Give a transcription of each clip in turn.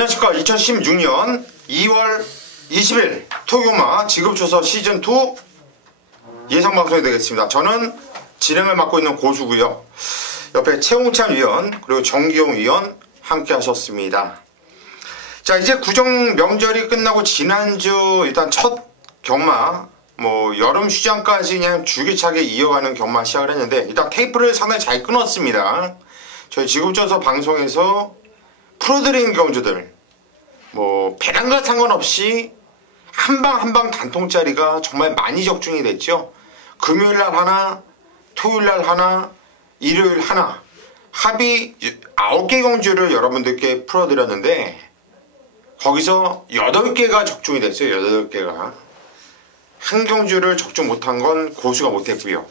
안녕하십니까. 2016년 2월 20일 토요마 지급조서 시즌2 예상방송이 되겠습니다. 저는 진행을 맡고 있는 고수고요. 옆에 최홍찬 위원 그리고 정기용 위원 함께 하셨습니다. 자, 이제 구정 명절이 끝나고 지난주 일단 첫 경마 여름 휴장까지 그냥 줄기차게 이어가는 경마 시작을 했는데 일단 테이프를 상당히 잘 끊었습니다. 저희 지급조서 방송에서 풀어드린 경주들 배당과 상관없이 한방 한방 단통짜리가 정말 많이 적중이 됐죠. 금요일날 하나, 토요일날 하나, 일요일 하나 합의 9개 경주를 여러분들께 풀어드렸는데 거기서 8개가 적중이 됐어요. 8개가 한 경주를 적중 못한 건 고수가 못했고요.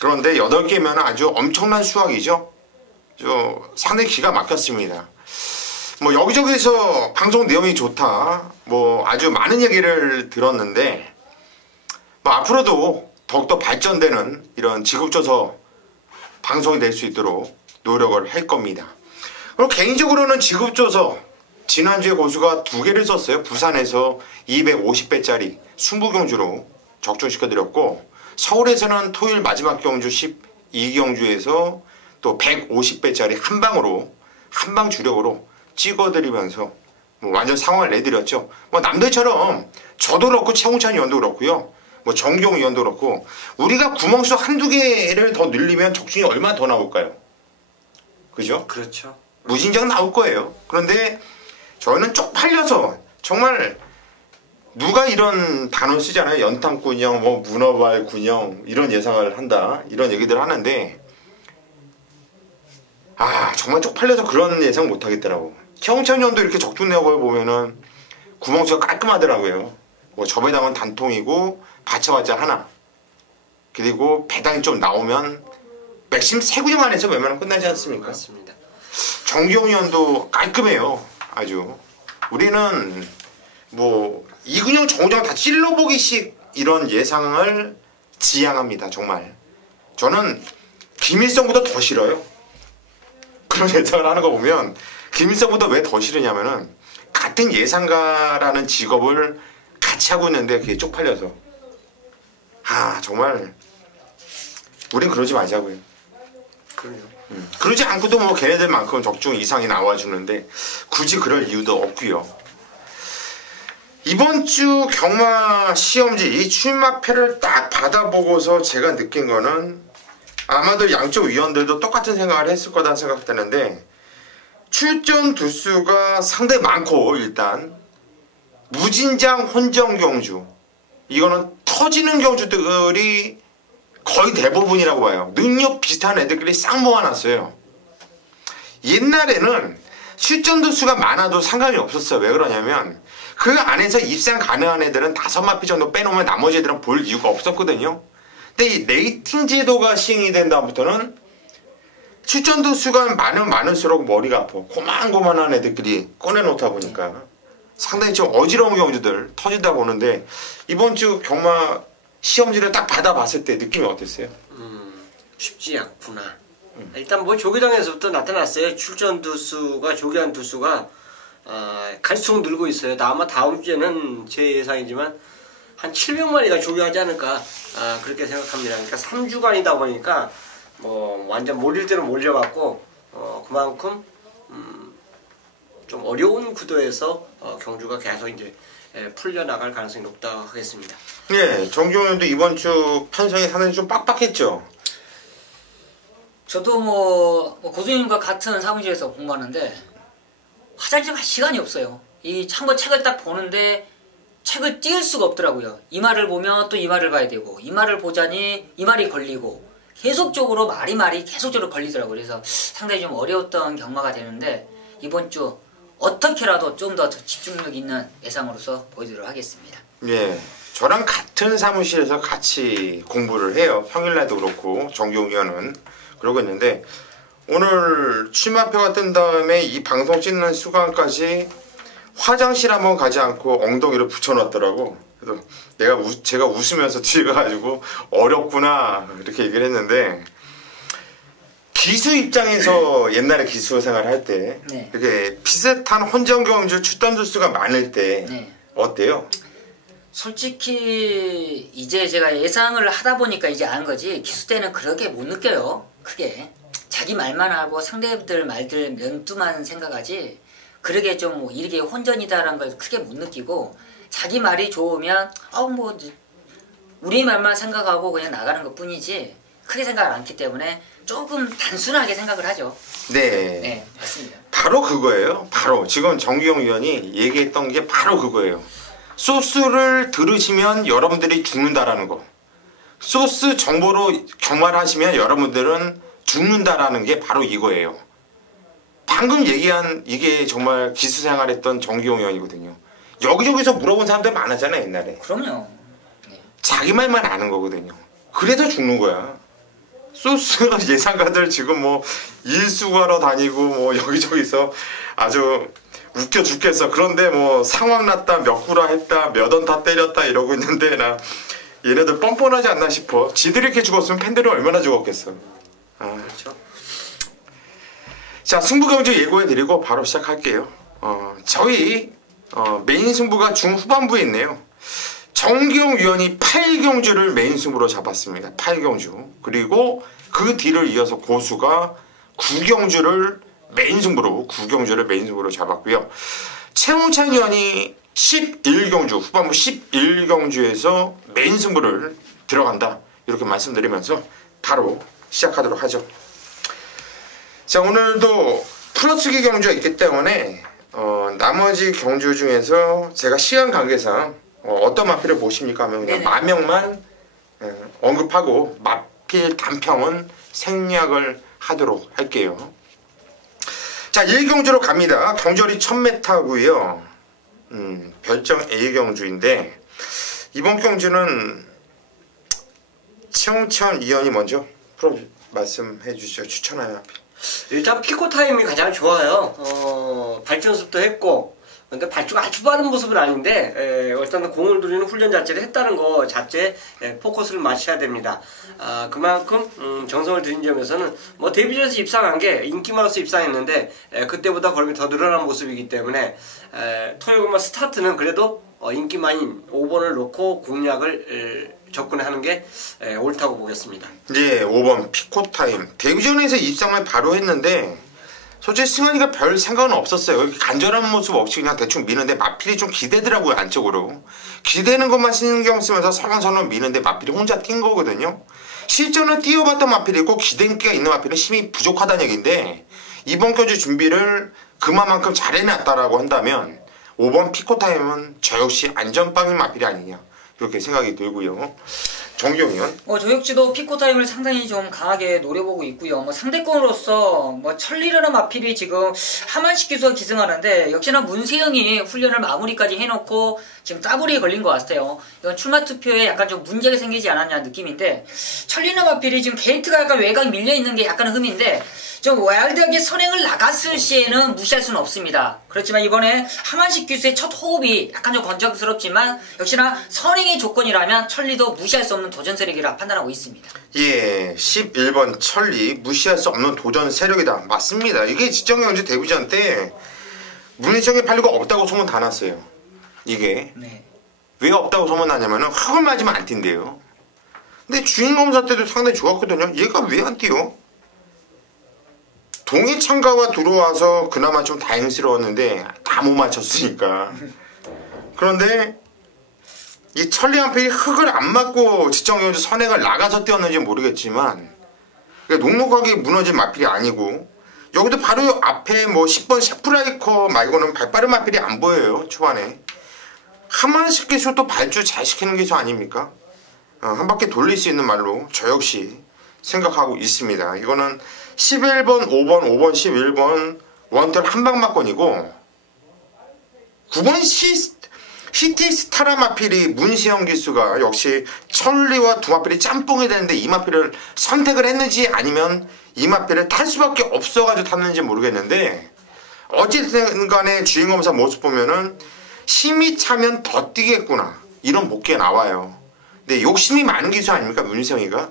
그런데 8개면 아주 엄청난 수확이죠. 상당히 기가 막혔습니다. 여기저기서 방송 내용이 좋다 아주 많은 얘기를 들었는데 앞으로도 더욱더 발전되는 이런 지급조서 방송이 될 수 있도록 노력을 할 겁니다. 그리고 개인적으로는 지급조서 지난주에 고수가 2개를 썼어요. 부산에서 250배짜리 순부경주로 적중시켜드렸고 서울에서는 토요일 마지막 경주 12경주에서 또 150배짜리 한방 주력으로 찍어드리면서 완전 상황을 내드렸죠. 남들처럼 저도 그렇고 최홍찬 위원도 그렇고요. 정기용 위원도 그렇고 우리가 구멍수 한두 개를 더 늘리면 적중이 얼마나 더 나올까요? 그죠? 그렇죠. 무진장 나올 거예요. 그런데 저희는 쪽팔려서 정말 누가 이런 단어 쓰잖아요. 연탄군형, 문어발 군형 이런 예상을 한다. 이런 얘기들 하는데 정말 쪽팔려서 그런 예상 못하겠더라고. 최홍찬 위원도 이렇게 적중 내역을 보면은 구멍수가 깔끔하더라고요. 저배당은 단통이고 받쳐봤자 하나. 그리고 배당이 좀 나오면 맥심 3구형 안에서 웬만하면 끝나지 않습니까? 맞습니다. 정기용 위원도 깔끔해요. 아주. 우리는 2구형 정구형 다 찔러보기식 이런 예상을 지향합니다. 정말. 저는 김일성보다 더 싫어요. 그런 예상을 하는 거 보면 김일성보다 왜 더 싫으냐면은 같은 예상가라는 직업을 같이 하고 있는데 그게 쪽팔려서 정말 우린 그러지 말자고요. 그럼요. 그러지 않고도 걔네들만큼 적중 이상이 나와주는데 굳이 그럴 이유도 없고요. 이번 주 경마 시험지 출마표를 딱 받아보고서 제가 느낀 거는 아마도 양쪽 위원들도 똑같은 생각을 했을 거다 생각되는데 출전 두수가 상당히 많고 일단 무진장 혼정 경주 이거는 터지는 경주들이 거의 대부분이라고 봐요. 능력 비슷한 애들끼리 싹 모아놨어요. 옛날에는 출전 두수가 많아도 상관이 없었어요. 왜 그러냐면 그 안에서 입상 가능한 애들은 5마피 정도 빼놓으면 나머지 애들은 볼 이유가 없었거든요. 근데 이 레이팅 제도가 시행이 된 다음부터는 출전도 수가 많을수록 머리가 아파. 고만고만한 애들끼리 꺼내놓다 보니까 상당히 좀 어지러운 경주들 터진다 보는데 이번 주 경마 시험지를 딱 받아봤을 때 느낌이 어땠어요? 쉽지 않구나. 일단 조기당에서부터 나타났어요. 출전 두수가 조기한 두수가 갈수록 늘고 있어요. 아마 다음 주에는 제 예상이지만 한 700마리가 조기하지 않을까 그렇게 생각합니다. 그러니까 3주간이다 보니까 완전 몰릴 대로 몰려갖고 그만큼 좀 어려운 구도에서 경주가 계속 이제 풀려나갈 가능성이 높다 하겠습니다. 네, 정기용 의원도 이번 주 편성이 상당히 좀 빡빡했죠. 저도 고수님과 같은 사무실에서 공부하는데 화장실 갈 시간이 없어요. 이 참고 책을 딱 보는데 책을 띄울 수가 없더라고요. 이 말을 보면 또 이 말을 봐야 되고 이 말을 보자니 이 말이 걸리고 계속적으로 말이 계속적으로 걸리더라고요. 그래서 상당히 좀 어려웠던 경마가 되는데 이번 주 어떻게라도 좀 더 집중력 있는 예상으로서 보여드리도록 하겠습니다. 예, 저랑 같은 사무실에서 같이 공부를 해요. 평일날도 그렇고 정기용 위원은 그러고 있는데 오늘 출마표가 뜬 다음에 이 방송 찍는 순간까지 화장실 한번 가지 않고 엉덩이를 붙여놨더라고. 그래서 제가 웃으면서 뒤에 가가지고 어렵구나 이렇게 얘기를 했는데 기수 입장에서 옛날에 기수 생활할 때 네. 이렇게 비슷한 혼전 경주 출전 두수가 많을 때 네. 어때요? 솔직히 이제 제가 예상을 하다 보니까 이제 아는 거지 기수 때는 그렇게 못 느껴요. 크게 자기 말만 하고 상대들 말들 면두만 생각하지 그러게 좀 뭐 이렇게 혼전이다라는 걸 크게 못 느끼고 자기 말이 좋으면 뭐 우리 말만 생각하고 그냥 나가는 것 뿐이지 크게 생각을 않기 때문에 조금 단순하게 생각을 하죠. 네. 네, 맞습니다. 바로 그거예요. 바로 지금 정기용 위원이 얘기했던 게 바로 그거예요. 소스를 들으시면 여러분들이 죽는다라는 거. 소스 정보로 경말하시면 여러분들은 죽는다라는 게 바로 이거예요. 방금 얘기한 이게 정말 기수 생활했던 정기용 위원이거든요. 여기저기서 물어본 사람들 많았잖아요, 옛날에. 그럼요. 자기 말만 아는 거거든요. 그래서 죽는 거야. 소스 예상가들 지금 뭐 일수하러 다니고 뭐 여기저기서 아주 웃겨 죽겠어. 그런데 뭐 상황 났다, 몇 구라 했다, 몇 원 다 때렸다 이러고 있는데 나 얘네들 뻔뻔하지 않나 싶어. 지들이 이렇게 죽었으면 팬들은 얼마나 죽었겠어. 그렇죠. 자, 승부경주 예고해드리고 바로 시작할게요. 저희 메인 승부가 중후반부에 있네요. 정기용 위원이 8경주를 메인 승부로 잡았습니다. 8경주. 그리고 그 뒤를 이어서 고수가 9경주를 메인 승부로 잡았고요. 최홍찬 위원이 11경주, 후반부 11경주에서 메인 승부를 들어간다. 이렇게 말씀드리면서 바로 시작하도록 하죠. 자, 오늘도 플러스기 경주가 있기 때문에 나머지 경주 중에서 제가 시간 관계상 어떤 마필을 보십니까 하면 그냥 마명만 언급하고 마필 단평은 생략을 하도록 할게요. 자, 1경주로 갑니다. 경절이 1000m고요. 별정 A경주인데 이번 경주는 최홍천 위원이 먼저 말씀해 주시죠. 추천하는 마필. 일단 피코 타임이 가장 좋아요. 발전습도 했고, 근데 발주가 아주 빠른 모습은 아닌데 일단 공을 들이는 훈련 자체를 했다는 거 자체에 포커스를 맞춰야 됩니다. 그만큼 정성을 들인 점에서는 뭐 데뷔전에서 입상한 게 인기마로서 입상했는데 그때보다 걸음이 더 늘어난 모습이기 때문에 토요일마 스타트는 그래도 인기만인 5번을 놓고 공략을 접근하는 게 옳다고 보겠습니다. 이제 5번 피코타임 데뷔전에서 입상을 바로 했는데 솔직히 승환이가 별 생각은 없었어요. 간절한 모습 없이 그냥 대충 미는데 마필이 좀 기대더라고요. 안쪽으로 기대는 것만 신경 쓰면서 서건선을 미는데 마필이 혼자 뛴 거거든요. 실전을 뛰어봤던 마필이 있고 기대인기가 있는 마필은 힘이 부족하다는 얘기인데 이번 경주 준비를 그만큼 잘해놨다라고 한다면 5번 피코타임은 저 역시 안전빵인 마필이 아니냐 이렇게 생각이 들고요. 정기용 의원. 저 역시도 피코 타임을 상당히 좀 강하게 노려보고 있고요. 뭐 천리르는 마필이 지금 하만식 기수가 기승하는데 역시나 문세영이 훈련을 마무리까지 해놓고 지금 따블이 걸린 것 같아요. 이건 출마 투표에 약간 좀 문제가 생기지 않았냐 느낌인데 천리르는 마필이 지금 게이트가 약간 외곽 밀려 있는 게 약간 흠인데 좀 와일드하게 선행을 나갔을 시에는 무시할 수는 없습니다. 그렇지만 이번에 하만식 기수의 첫 호흡이 약간 좀 건조스럽지만 역시나 선행의 조건이라면 천리도 무시할 수 없는 도전 세력이라 판단하고 있습니다. 예, 11번 천리 무시할 수 없는 도전 세력이다. 맞습니다. 이게 지정경주 데뷔전 때 문희정이 팔리고 없다고 소문 다 났어요. 이게 왜 없다고 소문 나냐면은 흙을 맞으면 안 뛴대요. 근데 주인검사 때도 상당히 좋았거든요. 얘가 왜 안 뛰어? 동해 참가가 들어와서 그나마 좀 다행스러웠는데 다 못 맞췄으니까. 그런데 이 천리 한필이 흙을 안 맞고 지정경주 선행을 나가서 뛰었는지 모르겠지만 녹록하게 무너진 마필이 아니고 여기도 바로 앞에 뭐 10번 샤프라이커 말고는 발빠른 마필이 안 보여요. 초반에 하만식 기수 또 발주 잘 시키는 기수 아닙니까? 한 바퀴 돌릴 수 있는 말로 저 역시 생각하고 있습니다. 이거는 11번, 5번, 11번 원텔 한방막건이고 9번 시티 스타라 마필이 문시영 기수가 역시 천리와 두 마필이 짬뽕이 되는데 이 마필을 선택을 했는지 아니면 이 마필을 탈 수밖에 없어가지고 탔는지 모르겠는데 어쨌든 간에 주인검사 모습 보면은 힘이 차면 더 뛰겠구나 이런 목기가 나와요. 근데 욕심이 많은 기수 아닙니까 문시영이가?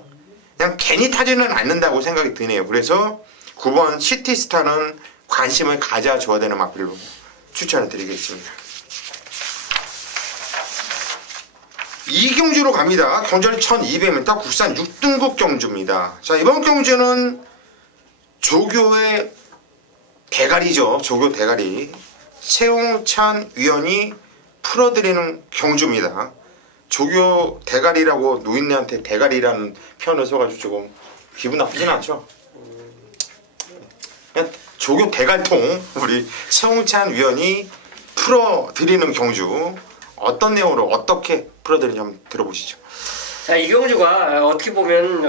그냥 괜히 타지는 않는다고 생각이 드네요. 그래서 9번 시티스타는 관심을 가져줘야 되는 마필로 추천을 드리겠습니다. 이경주로 갑니다. 경주는 1200m 국산 6등급 경주입니다. 자, 이번 경주는 조교의 대가리죠. 조교 대가리. 최홍찬 위원이 풀어드리는 경주입니다. 조교 대가리라고 노인네한테 대가리라는 표현을 써가지고 조금 기분 나쁘진 않죠. 그냥 조교 대갈통 우리 최홍찬 위원이 풀어드리는 경주 어떤 내용으로 어떻게 풀어드리는지 한번 들어보시죠. 자, 이 경주가 어떻게 보면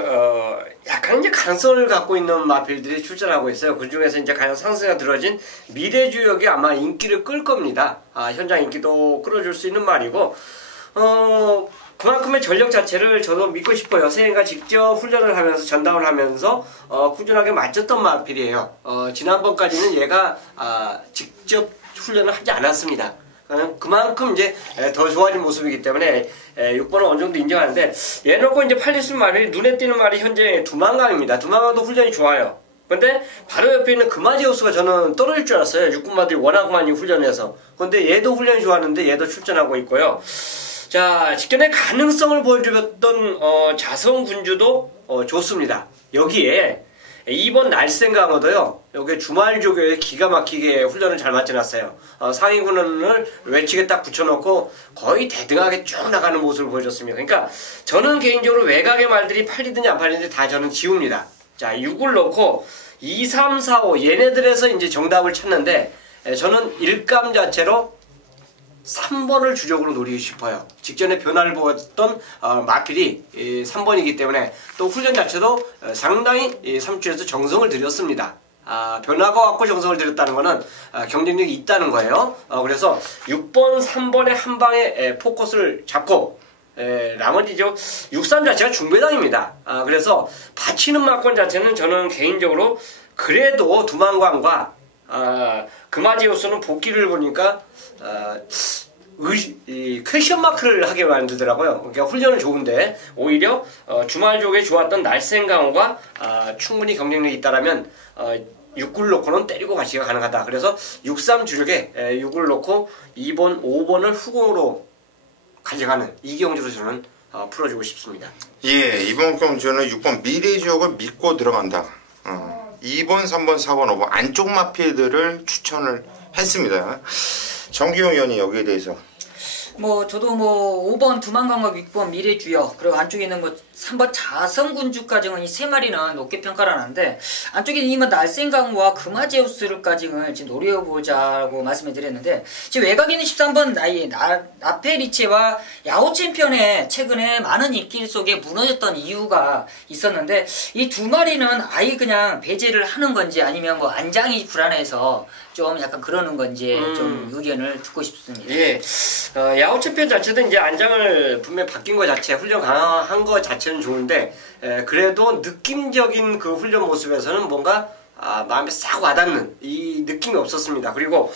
약간 이제 가능성을 갖고 있는 마필들이 출전하고 있어요. 그 중에서 이제 가장 상승이 들어진 미래주역이 아마 인기를 끌 겁니다. 현장 인기도 끌어줄 수 있는 말이고, 그만큼의 전력 자체를 저도 믿고 싶어요. 선생님과 직접 훈련을 하면서 전담을 하면서 꾸준하게 맞췄던 마필이에요. 지난번까지는 얘가 직접 훈련을 하지 않았습니다. 그만큼 이제 더 좋아진 모습이기 때문에 6번은 어느 정도 인정하는데, 얘 놓고 이제 팔리스 말이 눈에 띄는 말이 현재 두만강입니다. 두만강도 훈련이 좋아요. 근데 바로 옆에 있는 금화제우스가 저는 떨어질 줄 알았어요. 육군마들이 워낙 많이 훈련해서. 근데 얘도 훈련이 좋았는데 얘도 출전하고 있고요. 자, 직전에 가능성을 보여주었던 자성군주도 좋습니다. 여기에 2번 날쌘강어도요. 여기 주말조교에 기가 막히게 훈련을 잘 맞춰놨어요. 상위군을 외치게 딱 붙여놓고 거의 대등하게 쭉 나가는 모습을 보여줬습니다. 그러니까 저는 개인적으로 외곽의 말들이 팔리든지 안 팔리든지 다 저는 지웁니다. 자, 6을 넣고 2, 3, 4, 5 얘네들에서 이제 정답을 찾는데, 저는 일감 자체로 3번을 주력으로 노리고 싶어요. 직전에 변화를 보였던 마필이 3번이기 때문에 또 훈련 자체도 상당히 3주에서 정성을 들였습니다. 변화가 왔고 정성을 들였다는 것은 경쟁력이 있다는 거예요. 그래서 6번, 3번의 한 방에 포커스를 잡고, 나머지죠. 63 자체가 중배당입니다. 그래서 받치는 막권 자체는 저는 개인적으로 그래도 두만광과 금화지우스는 복귀를 보니까 퀘션 마크를 하게 만들더라고요. 그러니까 훈련은 좋은데 오히려 주말족에 좋았던 날쌘강호가 충분히 경쟁력이 있다라면 6을 놓고는 때리고 가시가 가능하다. 그래서 63 주력에 6을 놓고 2번, 5번을 후공으로 가져가는 이 경주로 저는 풀어주고 싶습니다. 예, 이번 경주는 6번 미래지역을 믿고 들어간다. 2번, 3번, 4번, 5번 안쪽 마필들을 추천을 했습니다. 정기용 의원이 여기에 대해서 저도 5번 두만강과 6번 미래주역, 그리고 안쪽에 있는 3번 자성군주까지는 이 세 마리는 높게 평가를 하는데, 안쪽에 있는 날쌘강과 금화제우스를까지는 지금 노려보자고 말씀을 드렸는데, 지금 외곽에 있는 13번 라페리체와 야오 챔피언의 최근에 많은 인기 속에 무너졌던 이유가 있었는데, 이 두 마리는 아예 그냥 배제를 하는 건지 아니면 안장이 불안해서 좀 약간 그러는 건지 좀 의견을 듣고 싶습니다. 예, 야오 챔피언 자체도 이제 안장을 분명히 바뀐 것 자체, 훈련 강화한 것 자체는 좋은데, 그래도 느낌적인 그 훈련 모습에서는 뭔가 마음에 싹 와닿는 이 느낌이 없었습니다. 그리고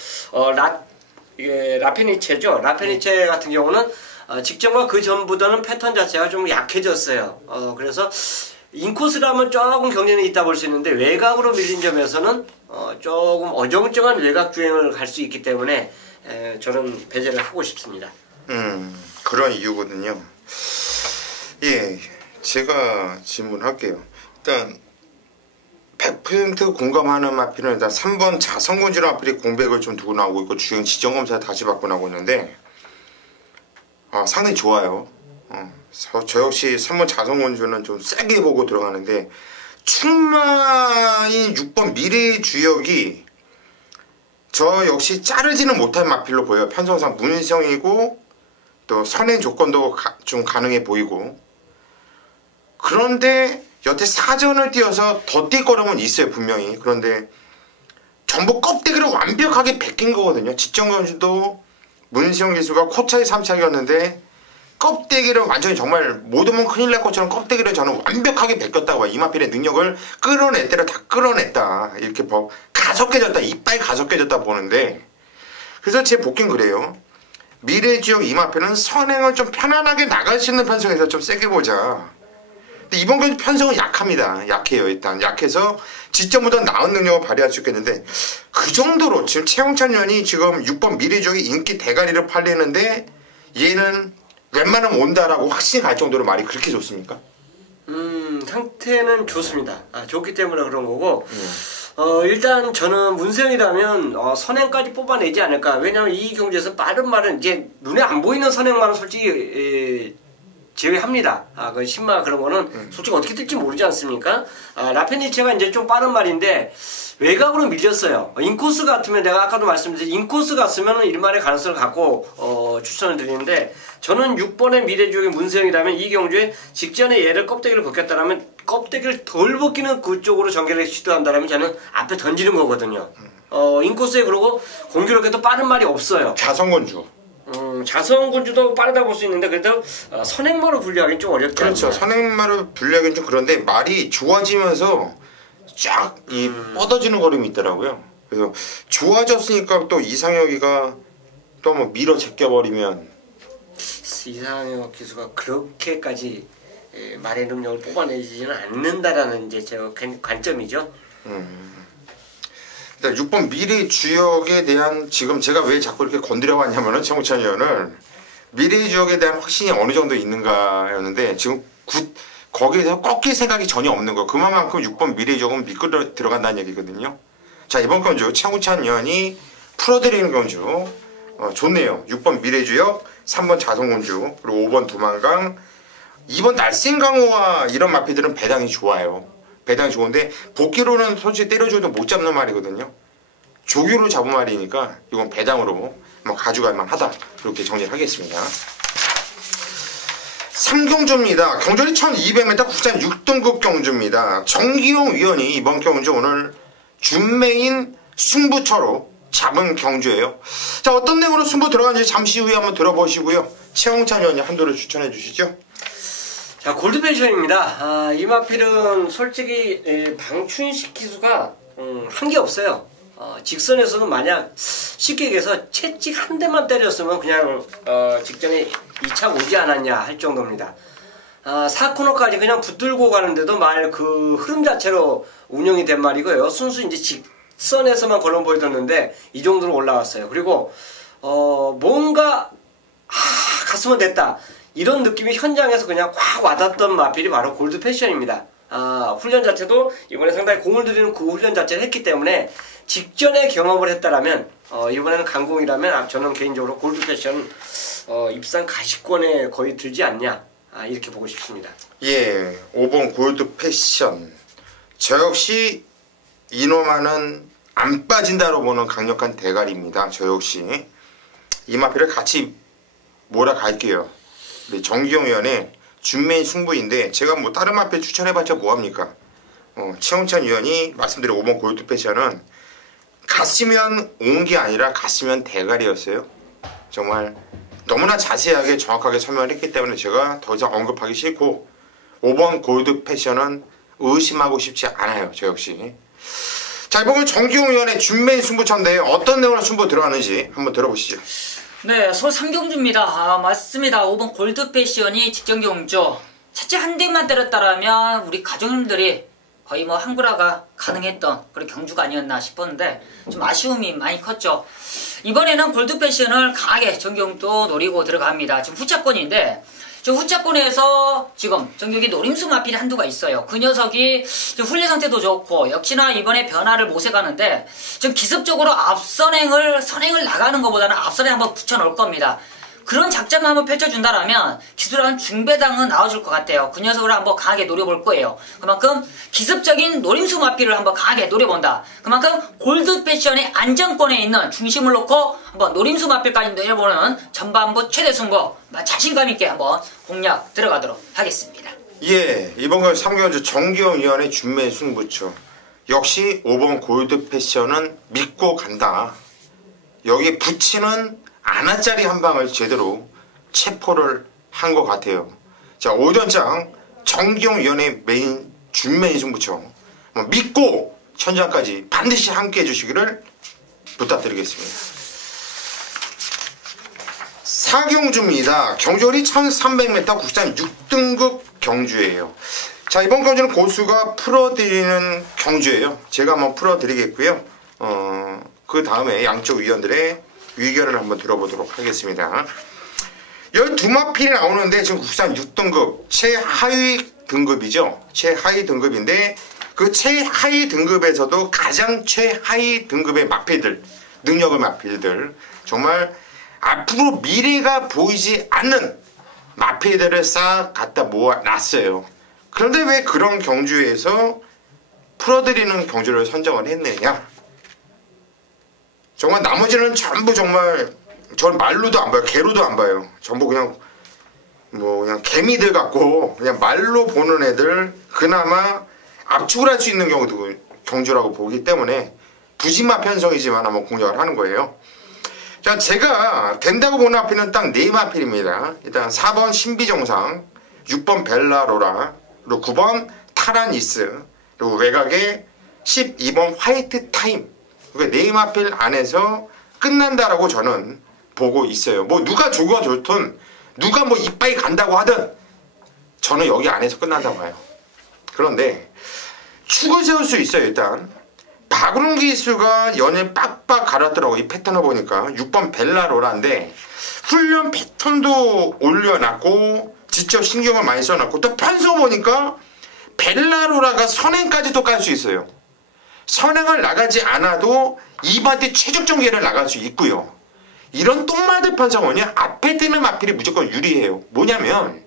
라페니체죠. 라페니체 같은 경우는 직전과 그 전보다는 패턴 자체가 좀 약해졌어요. 그래서 인코스라면 조금 경쟁력이 있다 볼 수 있는데, 외곽으로 밀린 점에서는 조금 어정쩡한 외곽 주행을 갈 수 있기 때문에 저는 배제를 하고 싶습니다. 그런 이유거든요. 예, 제가 질문할게요. 일단 100% 공감하는 마필은 일단 3번 자성군주라는 마필이 공백을 좀 두고 나오고 있고 주행 지정검사 다시 받고 나오고 있는데, 상당히 좋아요. 저 역시 3번 자성군주는 좀 세게 보고 들어가는데, 충마인 6번 미래주역이 저 역시 자르지는 못할 마필로 보여요. 편성상 문성이고 또 선행 조건도 좀 가능해 보이고, 그런데 여태 사전을 띄어서 더 뛸 거라면 있어요, 분명히. 그런데 전부 껍데기를 완벽하게 베낀 거거든요. 직전경주도 문시영 기수가 코차의 3착이었는데 껍데기를 완전히 정말 못 오면 큰일 날 것처럼 껍데기를 저는 완벽하게 베꼈다고 봐요. 이마필의 능력을 끌어낼 때를 다 끌어냈다. 이렇게 가속해졌다. 이빨 가속해졌다 보는데, 그래서 제 복귀는 그래요. 미래지역 이마필은 선행을 좀 편안하게 나갈 수 있는 편성에서 좀 세게 보자. 근데 이번 경기 편성은 약합니다. 약해요. 일단 약해서 지점보다 나은 능력을 발휘할 수 있겠는데 그 정도로 지금 최홍찬 의원이 지금 6번 미래지역의 인기 대가리를 팔리는데 얘는 웬만하면 온다라고 확신이 갈 정도로 말이 그렇게 좋습니까? 상태는 좋습니다. 좋기 때문에 그런 거고 일단 저는 문세영이라면 선행까지 뽑아내지 않을까. 왜냐하면 이 경주에서 빠른 말은 이제 눈에 안 보이는 선행만은 솔직히 제외합니다. 그 신마 그런 거는 솔직히 어떻게 될지 모르지 않습니까? 라페니체가 이제 좀 빠른 말인데 외곽으로 밀렸어요. 인코스 같으면 내가 아까도 말씀드렸듯이 인코스 같으면 일말의 가능성을 갖고 추천을 드리는데 저는 6번의 미래지역의 문세영이라면 이 경주에 직전에 얘를 껍데기를 벗겼다라면 껍데기를 덜 벗기는 그쪽으로 전개를 시도한다라면 저는 앞에 던지는 거거든요. 인코스에 그러고 공교롭게도 빠른 말이 없어요. 자성건주. 자성군주도 빠르다 볼 수 있는데 그래도 선행마로 분류하기는 좀 어렵지 않나요? 그렇죠. 선행마를 분류하기는 좀 그런데 말이 좋아지면서 쫙 뻗어지는 걸음이 있더라고요. 그래서 좋아졌으니까 또 이상혁이가 또 뭐 밀어 제껴버리면 이상혁 기수가 그렇게까지 말의 능력을 뽑아내지는 않는다라는 이제 제 관점이죠. 일단 6번 미래 주역에 대한 지금 제가 왜 자꾸 이렇게 건드려 왔냐면은 최홍찬 의원을 미래 주역에 대한 확신이 어느 정도 있는가였는데 지금 거기에서 꺾일 생각이 전혀 없는 거. 그만큼 6번 미래 주역은 미끄러 들어간다는 얘기거든요. 자, 이번 경주 최홍찬 의원이 풀어드리는 경주 좋네요. 6번 미래 주역, 3번 자성군주, 그리고 5번 두만강, 2번 날쌘강호와 이런 마피들은 배당이 좋아요. 배당이 좋은데 복귀로는 솔직히 때려줘도 못 잡는 말이거든요. 조교로 잡은 말이니까 이건 배당으로 뭐 가져갈 만하다. 이렇게 정리를 하겠습니다. 3경주입니다. 경주는 1200m 국산 6등급 경주입니다. 정기용 위원이 이번 경주 오늘 준메인 승부처로 잡은 경주예요. 자, 어떤 내용으로 승부 들어가는지 잠시 후에 한번 들어보시고요. 최홍찬 의원이 한도를 추천해 주시죠. 자, 골드펜션입니다. 이 마필은 솔직히 방춘식 기수가 한 게 없어요. 직선에서는 만약 쉽게 얘기해서 채찍 한 대만 때렸으면 그냥 직전에 2차 오지 않았냐 할 정도입니다. 4코너까지 그냥 붙들고 가는데도 말 그 흐름 자체로 운영이 된 말이고요. 순수 이제 직선에서만 걸어 보여줬는데 이 정도로 올라왔어요. 그리고 뭔가 갔으면 됐다. 이런 느낌이 현장에서 그냥 확 와닿던 마필이 바로 골드 패션입니다. 훈련 자체도 이번에 상당히 공을 들이는 그 훈련 자체를 했기 때문에 직전에 경험을 했다라면 이번에는 강공이라면 저는 개인적으로 골드 패션 입상 가시권에 거의 들지 않냐 이렇게 보고 싶습니다. 예, 5번 골드 패션. 저 역시 이놈아는 안 빠진다로 보는 강력한 대가리입니다. 저 역시 이 마필을 같이 몰아갈게요. 정기용 의원의 준메인 승부인데 제가 뭐 다른 마필 추천해봤자 뭐합니까? 최홍찬 의원이 말씀드린 5번 골드 패션은 갔으면 온 게 아니라 갔으면 대가리였어요. 정말 너무나 자세하게 정확하게 설명을 했기 때문에 제가 더 이상 언급하기 싫고 5번 골드 패션은 의심하고 싶지 않아요. 저 역시. 자, 이번 정기용 의원의 준메인 승부처인데 어떤 내용으로 승부 들어가는지 한번 들어보시죠. 네, 서울 3경주입니다. 맞습니다. 5번 골드 패션이 직전 경주. 채찍 한 대만 때렸다라면 우리 가족님들이 거의 뭐 한구라가 가능했던 그런 경주가 아니었나 싶었는데 좀 아쉬움이 많이 컸죠. 이번에는 골드 패션을 강하게 정경도 노리고 들어갑니다. 지금 후차권인데 지금 후차권에서 지금 정경이 노림수 마필이 한두가 있어요. 그 녀석이 훈련 상태도 좋고 역시나 이번에 변화를 모색하는데 지금 기습적으로 선행을 나가는 것보다는 앞선에 한번 붙여놓을 겁니다. 그런 작전만 한번 펼쳐준다라면 기술한 중배당은 나와줄 것 같아요. 그 녀석을 한번 강하게 노려볼 거예요. 그만큼 기습적인 노림수 마피를 한번 강하게 노려본다. 그만큼 골드 패션의 안정권에 있는 중심을 놓고 한번 노림수 마피까지 내려보는 전반부 최대 승부 자신감 있게 한번 공략 들어가도록 하겠습니다. 예, 이번 건 3경주 정기용 위원의 준메인 승부처. 역시 5번 골드 패션은 믿고 간다. 여기 붙이는 아나짜리 한 방을 제대로 체포를 한 것 같아요. 자, 오전장 정기용 위원의 준메인 승부처 믿고 천장까지 반드시 함께 해주시기를 부탁드리겠습니다. 4경주입니다. 경주거리 1300m 국산 6등급 경주예요. 자, 이번 경주는 고수가 풀어드리는 경주예요. 제가 한번 풀어드리겠고요. 그 다음에 양쪽 위원들의 의견을 한번 들어보도록 하겠습니다. 12마필이 나오는데 지금 국산 6등급 최하위 등급이죠. 최하위 등급인데 그 최하위 등급에서도 가장 최하위 등급의 마필들, 능력의 마필들, 정말 앞으로 미래가 보이지 않는 마필들을 싹 갖다 모아놨어요. 그런데 왜 그런 경주에서 풀어드리는 경주를 선정을 했느냐? 정말 나머지는 전부 정말 전 말로도 안 봐요. 개로도 안 봐요. 전부 그냥 그냥 개미들 같고 그냥 말로 보는 애들 그나마 압축을 할 수 있는 경주라고 보기 때문에 부진마 편성이지만 한번 공략을 하는 거예요. 자, 제가 된다고 보는 마필은 딱 4마필입니다. 일단 4번 신비정상, 6번 벨라로라, 그리고 9번 타라니스, 그리고 외곽에 12번 화이트 타임. 그러니까 4마필 안에서 끝난다라고 저는 보고 있어요. 뭐 누가 조가 좋든 누가 뭐 이빠이 간다고 하든 저는 여기 안에서 끝난다고 봐요. 그런데 축을 세울 수 있어요. 일단 박은기 기수가 연일 빡빡 갈았더라고. 이 패턴을 보니까 6번 벨라로라인데 훈련 패턴도 올려놨고 직접 신경을 많이 써놨고 또 편성 보니까 벨라로라가 선행까지도 깔 수 있어요. 선행을 나가지 않아도 2번대 최적 전개를 나갈 수 있고요. 이런 똥마들 편성원이 앞에 뛰는 마필이 무조건 유리해요. 뭐냐면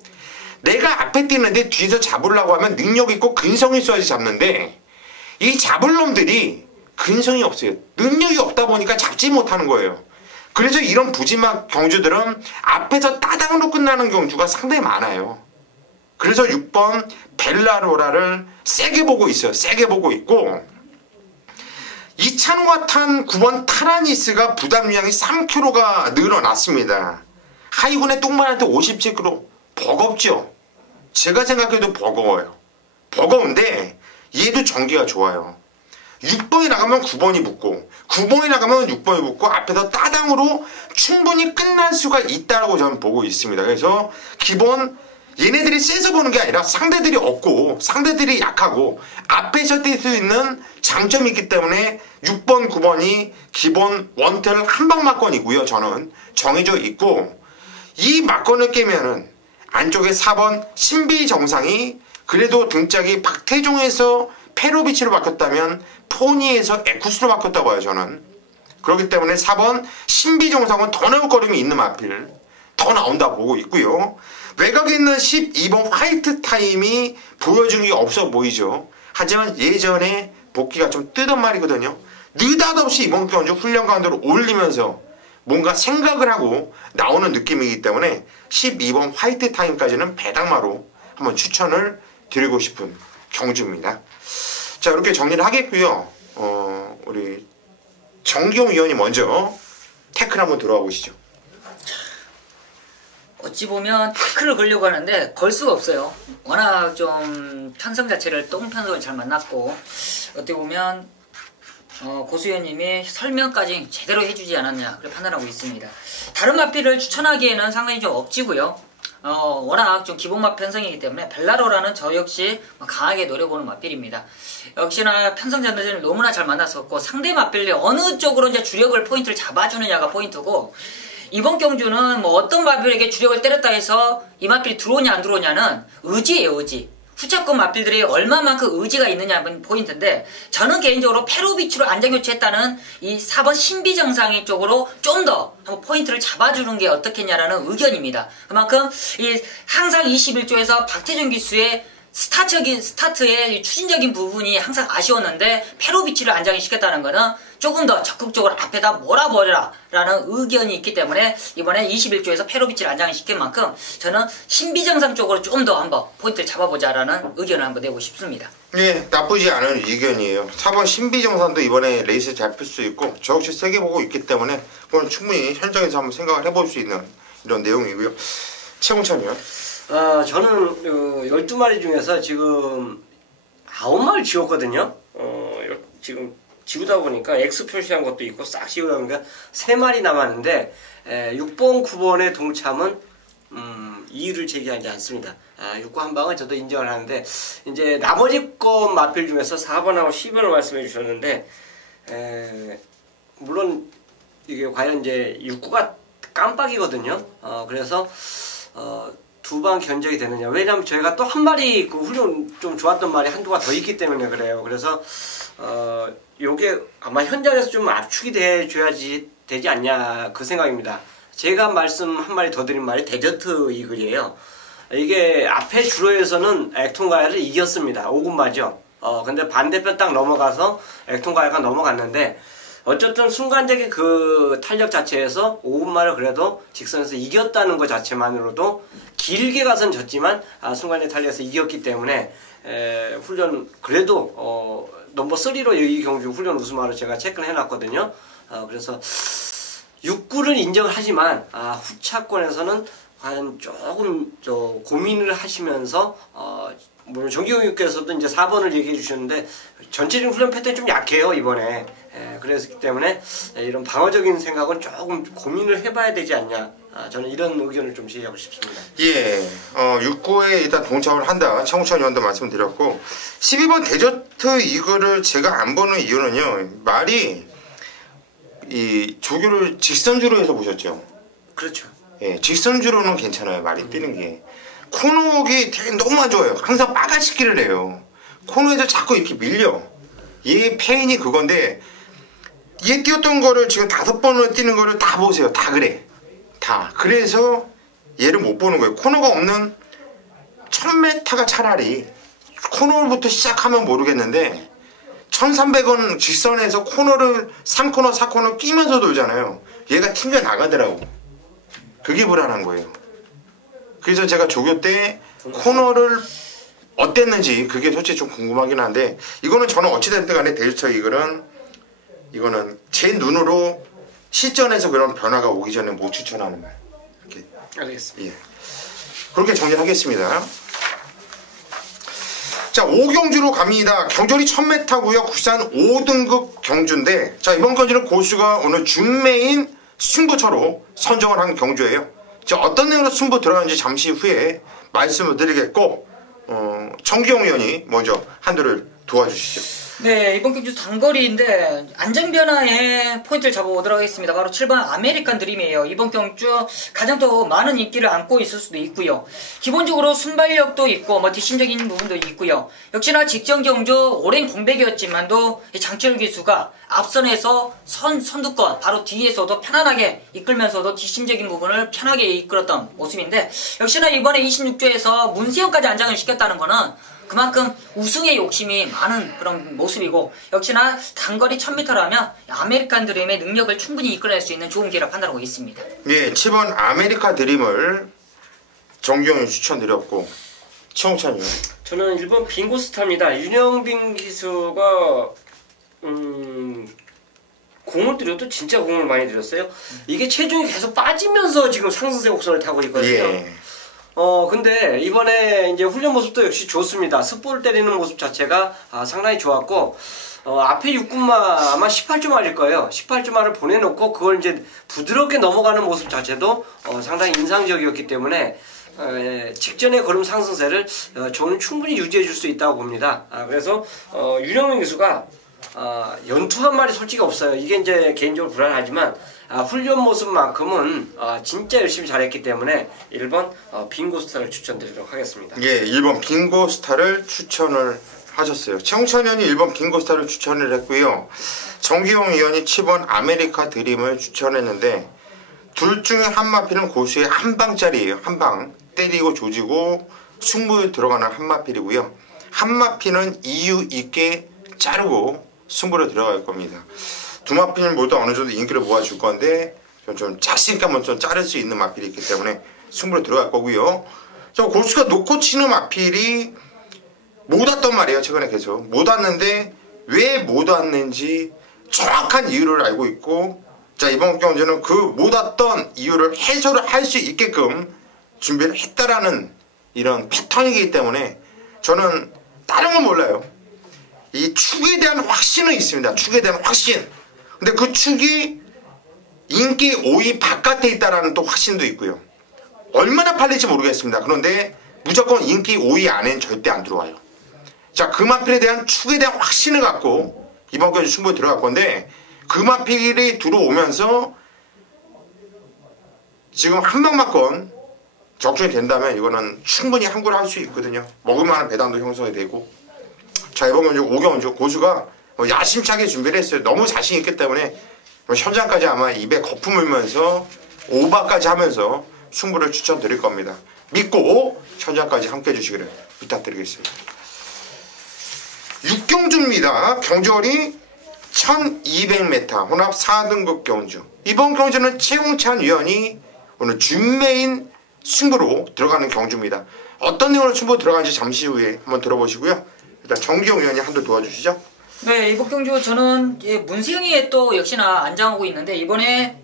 내가 앞에 뛰는데 뒤에서 잡으려고 하면 능력 있고 근성이 있어야지 잡는데 이 잡을 놈들이 근성이 없어요. 능력이 없다 보니까 잡지 못하는 거예요. 그래서 이런 부지막 경주들은 앞에서 따당으로 끝나는 경주가 상당히 많아요. 그래서 6번 벨라로라를 세게 보고 있어요. 세게 보고 있고 이찬호가 탄 9번 타라니스가 부담량이 3kg가 늘어났습니다. 하이군의 똥만한테 57kg 버겁죠? 제가 생각해도 버거워요. 버거운데 얘도 전기가 좋아요. 6번이 나가면 9번이 붙고 9번이 나가면 6번이 붙고 앞에서 따당으로 충분히 끝날 수가 있다고 저는 보고 있습니다. 그래서 기본 얘네들이 세서 보는 게 아니라 상대들이 없고 상대들이 약하고 앞에서 뛸 수 있는 장점이 있기 때문에 6번, 9번이 기본 원텔 한방 막건이고요. 저는 정해져 있고 이 막건을 깨면은 안쪽에 4번 신비 정상이 그래도 등짝이 박태종에서 페로비치로 바뀌었다면 포니에서 에쿠스로 바뀌었다고 봐요. 저는. 그렇기 때문에 4번 신비 정상은 더 나올 거림이 있는 마필 더 나온다 보고 있고요. 외곽에 있는 12번 화이트 타임이 보여준 게 없어 보이죠. 하지만 예전에 복귀가 좀 뜨던 말이거든요. 느닷없이 이번 경주 훈련 가운데로 올리면서 뭔가 생각을 하고 나오는 느낌이기 때문에 12번 화이트 타임까지는 배당마로 한번 추천을 드리고 싶은 경주입니다. 자, 이렇게 정리를 하겠고요. 우리 정기용 위원이 먼저 태클 한번 들어와 보시죠. 어찌 보면 태클을 걸려고 하는데 걸 수가 없어요. 워낙 좀 편성 자체를 똥편성을 잘 만났고 어떻게 보면 고수위원님이 설명까지 제대로 해주지 않았냐 그렇게 판단하고 있습니다. 다른 마필을 추천하기에는 상당히 좀 억지고요. 워낙 좀 기본맛 편성이기 때문에 벨라로라는 저 역시 강하게 노려보는 마필입니다. 역시나 편성 전자전을 너무나 잘 만났었고 상대 마필이 어느 쪽으로 이제 주력을 포인트를 잡아주느냐가 포인트고 이번 경주는 뭐 어떤 마필에게 주력을 때렸다 해서 이 마필이 들어오냐 안 들어오냐는 의지예요. 의지. 후차권 마필들이 얼마만큼 의지가 있느냐는 포인트인데 저는 개인적으로 페로비치로 안전교체했다는 이 4번 신비정상의 쪽으로 좀 더 포인트를 잡아주는 게 어떻겠냐라는 의견입니다. 그만큼 이 항상 21조에서 박태준 기수의 스타트의 추진적인 부분이 항상 아쉬웠는데 페로비치를 안장을 시켰다는 거는 조금 더 적극적으로 앞에다 몰아버려라 라는 의견이 있기 때문에 이번에 21조에서 페로비치를 안장을 시킨 만큼 저는 신비정상 쪽으로 좀 더 한번 포인트를 잡아보자 라는 의견을 한번 내고 싶습니다. 예, 나쁘지 않은 의견이에요. 4번 신비정상도 이번에 레이스 잡힐 수 있고 저 역시 세게 보고 있기 때문에 그건 충분히 현장에서 한번 생각을 해볼 수 있는 이런 내용이고요. 최공찬이요? 저는 12마리 중에서 지금 9마리 지웠거든요. 지금 지우다 보니까 X 표시한 것도 있고 싹 지우다 보니까 3마리 남았는데 6번, 9번의 동참은 이의를 제기하지 않습니다. 6구 한 방은 저도 인정을 하는데 이제 나머지 것 마필 중에서 4번하고 10번을 말씀해 주셨는데 물론 이게 과연 이제 6구가 깜빡이거든요. 그래서 두 방 견적이 되느냐. 왜냐하면 저희가 또 한 마리 그 훌륭 좀 좋았던 말이 한두가 더 있기 때문에 그래요. 그래서 요게 아마 현장에서 좀 압축이 돼줘야지 되지 않냐 그 생각입니다. 제가 말씀 한 마리 더 드린 말이 데저트 이글이에요. 이게 앞에 주로에서는 액통가야를 이겼습니다. 5군마죠. 근데 반대편 딱 넘어가서 액통가야가 넘어갔는데 어쨌든 순간적인 그 탄력 자체에서 5분만을 그래도 직선에서 이겼다는 것 자체만으로도 길게 가선 졌지만 순간적인 탄력에서 이겼기 때문에 훈련 그래도 넘버 3로 이 경주 훈련 우승마로 제가 체크를 해놨거든요. 그래서 6구를 인정을 하지만 후차권에서는 과연 조금 고민을 하시면서 물론 정기용님께서도 이제 4번을 얘기해 주셨는데 전체적인 훈련 패턴이 좀 약해요 이번에. 그랬기 때문에 이런 방어적인 생각은 조금 고민을 해봐야 되지 않냐. 저는 이런 의견을 좀 제기하고 싶습니다. 예, 6구에 일단 동참을 한다. 차홍찬 의원도 말씀드렸고 12번 데저트 이거를 제가 안 보는 이유는요. 말이 이 조교를 직선주로 해서 보셨죠? 그렇죠. 예, 직선주로는 괜찮아요. 말이 뛰는 게. 코너기 되게 너무 안 좋아요. 항상 빠가시기를 해요. 코너에서 자꾸 이렇게 밀려. 얘 페인이 그건데 얘 뛰었던 거를 지금 5번을 뛰는 거를 다 보세요. 다 그래. 다. 그래서 얘를 못 보는 거예요. 코너가 없는 1000m가 차라리 코너부터 시작하면 모르겠는데 1300원 직선에서 코너를 3코너 4코너 끼면서 돌잖아요. 얘가 튕겨 나가더라고. 그게 불안한 거예요. 그래서 제가 조교 때 코너를 어땠는지 그게 솔직히 좀 궁금하긴 한데 이거는 저는 어찌됐든 간에 데저트 이거는 제 눈으로 실전에서 그런 변화가 오기 전에 못 추천하는 말. 이렇게. 알겠습니다. 예. 그렇게 정리하겠습니다. 자, 5경주로 갑니다. 경절이 1000m고요. 국산 5등급 경주인데 자, 이번 경주는 고수가 오늘 준메인 승부처로 선정을 한 경주예요. 자, 어떤 내용으로 승부 들어가는지 잠시 후에 말씀을 드리겠고 정기용 의원이 먼저 한두를 도와주시죠. 네, 이번 경주 단거리인데 안전변화에 포인트를 잡아보도록 하겠습니다. 바로 7번 아메리칸 드림이에요. 이번 경주 가장 더 많은 인기를 안고 있을 수도 있고요. 기본적으로 순발력도 있고 뒷심적인 부분도 있고요. 역시나 직전 경주 오랜 공백이었지만도 장철 기수가 앞선에서 선두권 바로 뒤에서도 편안하게 이끌면서도 뒷심적인 부분을 편하게 이끌었던 모습인데 역시나 이번에 26조에서 문세영까지 안장을 시켰다는 거는 그만큼 우승의 욕심이 많은 그런 모습이고 역시나 단거리 1000m라면 아메리칸 드림의 능력을 충분히 이끌어낼 수 있는 좋은 기회라 판단하고 있습니다. 예, 7번 아메리카 드림을 정경이 추천드렸고 최홍찬이요. 저는 1번 빙고스타입니다. 윤영빈 기수가 공을 들여도 진짜 공을 많이 들였어요. 이게 체중이 계속 빠지면서 지금 상승세 곡선을 타고 있거든요. 예. 근데 이번에 이제 훈련 모습도 역시 좋습니다. 습볼을 때리는 모습 자체가 상당히 좋았고, 앞에 6군마 아마 18주말일 거예요. 18주말을 보내놓고 그걸 이제 부드럽게 넘어가는 모습 자체도 상당히 인상적이었기 때문에 직전의 걸음 상승세를 저는 충분히 유지해 줄 수 있다고 봅니다. 그래서 윤영민 기수가 연투 한 마리 솔직히 없어요. 이게 이제 개인적으로 불안하지만 훈련 모습만큼은 진짜 열심히 잘했기 때문에 1번 빙고스타를 추천드리도록 하겠습니다. 예, 1번 빙고스타를 추천을 하셨어요. 최홍찬 의원이 1번 빙고스타를 추천을 했고요. 정기용 의원이 7번 아메리카 드림을 추천했는데 둘 중에 한 마필은 고수의 한 방짜리예요. 한 방 때리고 조지고 승부에 들어가는 한 마필이고요. 한 마필은 이유 있게 자르고 승부로 들어갈 겁니다. 두 마필은 모두 어느 정도 인기를 모아줄 건데 좀 자신있게 한번 좀 자를 수 있는 마필이 있기 때문에 승부로 들어갈 거고요. 고수가 놓고 치는 마필이 못 왔단 말이에요. 최근에 계속 못 왔는데 왜 못 왔는지 정확한 이유를 알고 있고 자 이번 경주는 그 못 왔던 이유를 해소를 할 수 있게끔 준비를 했다라는 이런 패턴이기 때문에 저는 다른 건 몰라요. 이 축에 대한 확신은 있습니다. 축에 대한 확신. 근데 그 축이 인기 5위 바깥에 있다라는 또 확신도 있고요. 얼마나 팔릴지 모르겠습니다. 그런데 무조건 인기 5위 안에는 절대 안 들어와요. 자, 금화필에 대한 축에 대한 확신을 갖고 이번 경주 승부에 들어갈 건데, 금화필이 들어오면서 지금 한방막건 적중이 된다면 이거는 충분히 함구를 할 수 있거든요. 먹을만한 배당도 형성이 되고. 자, 이번 경주 5경주 고수가 야심차게 준비를 했어요. 너무 자신 있기 때문에 현장까지 아마 입에 거품 물면서 오바까지 하면서 승부를 추천드릴 겁니다. 믿고 현장까지 함께 해주시기를 부탁드리겠습니다. 6경주입니다. 경주거리 1200m 혼합 4등급 경주. 이번 경주는 최웅찬 위원이 오늘 준메인 승부로 들어가는 경주입니다. 어떤 내용으로 승부 들어가는지 잠시 후에 한번 들어보시고요. 일단 정기용 위원이 한번 도와주시죠. 네, 이번 경주 저는 문세영이에 또 역시나 안장하고 있는데, 이번에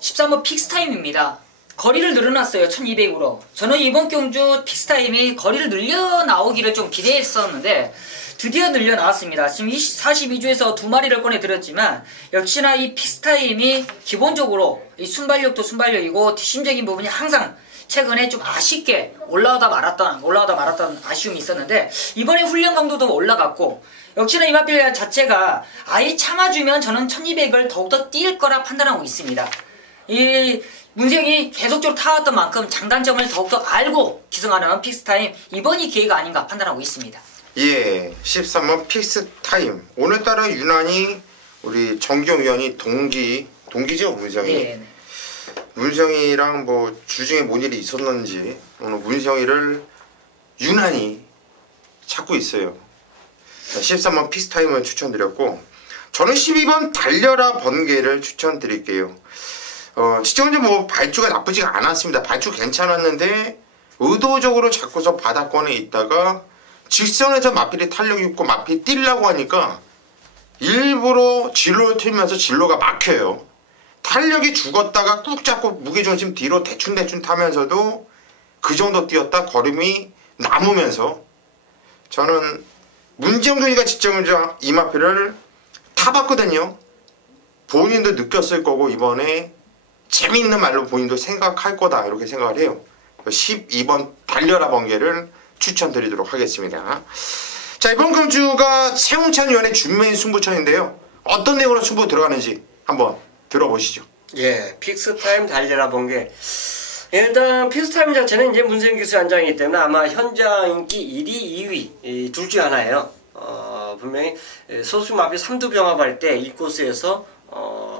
13번 픽스타임입니다. 거리를 늘어났어요. 1200으로. 저는 이번 경주 픽스타임이 거리를 늘려 나오기를 좀 기대했었는데 드디어 늘려 나왔습니다. 지금 42주에서 2마리를 꺼내드렸지만 역시나 이 픽스타임이 기본적으로 이 순발력도 순발력이고 뒷심적인 부분이 항상 최근에 좀 아쉽게 올라오다 말았던 아쉬움이 있었는데, 이번에 훈련 강도도 올라갔고, 역시나 이마필 자체가 아예 참아주면 저는 1200을 더욱더 뛸 거라 판단하고 있습니다. 이 문세영이 계속적으로 타왔던 만큼 장단점을 더욱더 알고 기승하는 픽스타임, 이번이 기회가 아닌가 판단하고 있습니다. 예, 13번 픽스타임. 오늘따라 유난히 우리 정기용 위원이 동기죠, 문세영이? 네. 문세영이랑 뭐 주중에 뭔 일이 있었는지 오늘 문세영이를 유난히 찾고 있어요. 13번 픽스타임을 추천드렸고, 저는 12번 달려라 번개를 추천드릴게요. 시청자 뭐 발주가 나쁘지가 않았습니다. 발주 괜찮았는데 의도적으로 잡고서 바닥권에 있다가 직선에서 마필이 탄력이 있고 마필이 뛰려고 하니까 일부러 진로를 틀면서 진로가 막혀요. 탄력이 죽었다가 꾹 잡고 무게중심 뒤로 대충 타면서도 그 정도 뛰었다 걸음이 남으면서, 저는 문지영 선수가 직접 이 마필을 타봤거든요. 본인도 느꼈을 거고 이번에 재미있는 말로 본인도 생각할 거다 이렇게 생각을 해요. 12번 달려라 번개를 추천드리도록 하겠습니다. 자, 이번 경주가 최웅찬 위원의 준메인 승부처인데요. 어떤 내용으로 승부 들어가는지 한번 들어보시죠. 예, 픽스타임 달려라 번개. 일단 픽스타임 자체는 이제 문세영 기수 안장이기 때문에 아마 현장 인기 1위, 2위 둘 중 하나예요. 분명히 소수 마필 3두 병합할 때 이 코스에서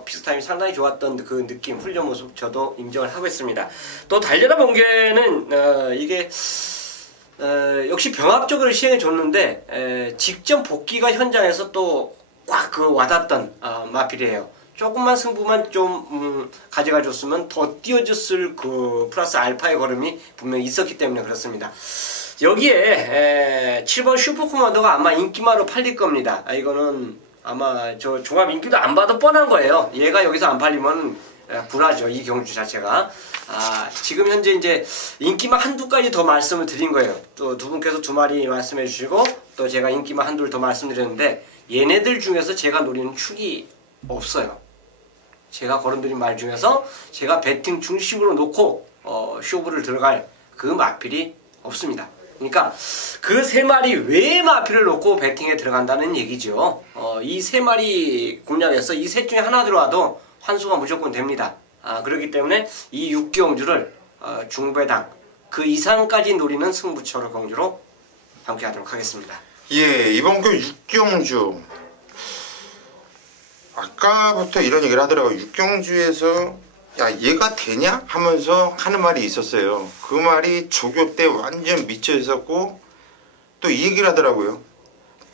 픽스타임이 상당히 좋았던 그 느낌, 훈련 모습 저도 인정을 하고 있습니다. 또 달려라 번개는 이게 역시 병합적으로 시행해 줬는데 직전 복귀가 현장에서 또 꽉 그 와닿던 마필이에요. 조금만 승부만 좀 가져가 줬으면 더 띄워줬을 그 플러스 알파의 걸음이 분명히 있었기 때문에 그렇습니다. 여기에 7번 슈퍼코만도가 아마 인기마로 팔릴 겁니다. 이거는 아마 저 종합 인기도 안 봐도 뻔한 거예요. 얘가 여기서 안 팔리면 불하죠, 이 경주 자체가. 지금 현재 이제 인기마 한두 가지 더 말씀을 드린 거예요. 또 두 분께서 2마리 말씀해 주시고 또 제가 인기마 한두를 더 말씀드렸는데, 얘네들 중에서 제가 노리는 축이 없어요. 제가 거론드린 말 중에서 제가 배팅 중심으로 놓고 쇼부를 들어갈 그 마필이 없습니다. 그러니까 그 3마리 외의 마필을 놓고 배팅에 들어간다는 얘기죠. 이 3마리 공략에서 이 셋 중에 하나 들어와도 환수가 무조건 됩니다. 그렇기 때문에 이 6경주를 중배당 그 이상까지 노리는 승부처로 경주로 함께 하도록 하겠습니다. 예, 이번 그 6경주 아까부터 이런 얘기를 하더라고요. 6경주에서 야 얘가 되냐? 하면서 하는 말이 있었어요. 그 말이 조교 때 완전 미쳐 있었고, 또 이 얘기를 하더라고요.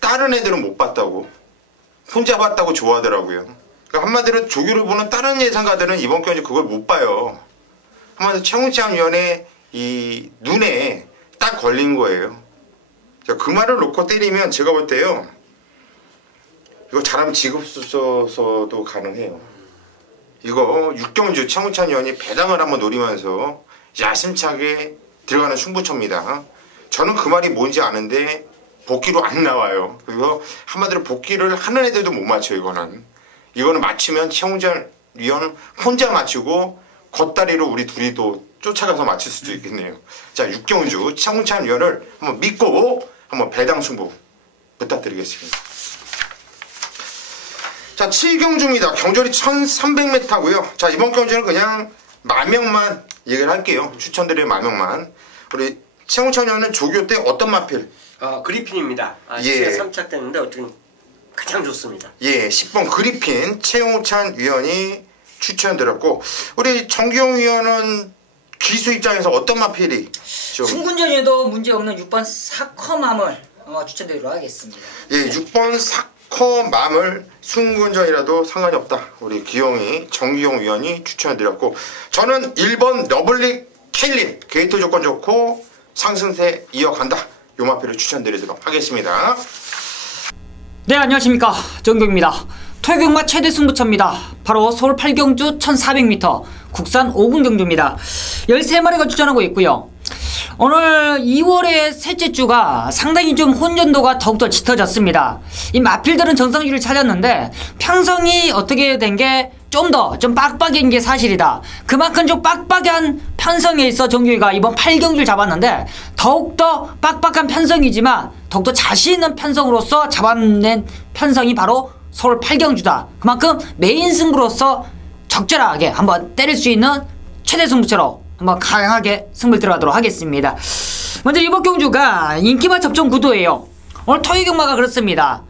다른 애들은 못 봤다고, 혼자 봤다고 좋아하더라고요. 그러니까 한마디로 조교를 보는 다른 예상가들은 이번 경주 그걸 못 봐요. 한마디로 최웅찬 위원의 이 눈에 딱 걸린 거예요. 그 말을 놓고 때리면 제가 볼 때요, 이거 잘하면 지급수서도 가능해요. 이거 6경주 최웅찬 위원이 배당을 한번 노리면서 야심차게 들어가는 승부처입니다. 저는 그 말이 뭔지 아는데 복귀로 안 나와요. 그리고 한마디로 복귀를 하는 애들도 못 맞춰요. 이거는 맞추면 최웅찬 위원 혼자 맞추고 겉다리로 우리 둘이 또 쫓아가서 맞출 수도 있겠네요. 자, 6경주 차홍찬 위원을 한번 믿고 한번 배당 승부 부탁드리겠습니다. 자, 7경주입니다. 경절이 1300m고요. 자, 이번 경주는 그냥 마명만 얘기를 할게요. 추천드릴 마명만. 우리 최홍찬 위원은 조교 때 어떤 마필? 그리핀입니다. 예. 3착됐는데 어떻게 가장 좋습니다. 예, 10번 그리핀 최홍찬 위원이 추천드렸고, 우리 정기용 위원은 기수 입장에서 어떤 마필이 좀 승군전에도 문제없는 6번 사커맘을 추천드리도록 하겠습니다. 예, 6번 사커맘을 순군전이라도 상관이 없다. 우리 기용이 정기용 위원이 추천드렸고, 저는 1번 러블리 켈린 게이트 조건 좋고 상승세 이어간다. 요 마필을 추천드리도록 하겠습니다. 네, 안녕하십니까, 정경입니다. 토요경마 최대 승부처입니다. 바로 서울 8경주 1400m 국산 5군 경주입니다. 13마리가 출전하고 있고요. 오늘 2월의 셋째 주가 상당히 좀 혼전도가 더욱더 짙어졌습니다. 이 마필들은 정상주를 찾았는데 편성이 어떻게 된 게 좀 더 좀 빡빡인 게 사실이다. 그만큼 좀 빡빡한 편성에 있어 정규희가 이번 8경주를 잡았는데, 더욱더 빡빡한 편성이지만 더욱더 자신 있는 편성으로서 잡아낸 편성이 바로 서울 8경주다. 그만큼 메인 승부로서 적절하게 한번 때릴 수 있는 최대 승부처로 한번 강하게 승부를 들어가도록 하겠습니다. 먼저 이번 경주가 인기마 접종 구도예요. 오늘 토요 경마가 그렇습니다.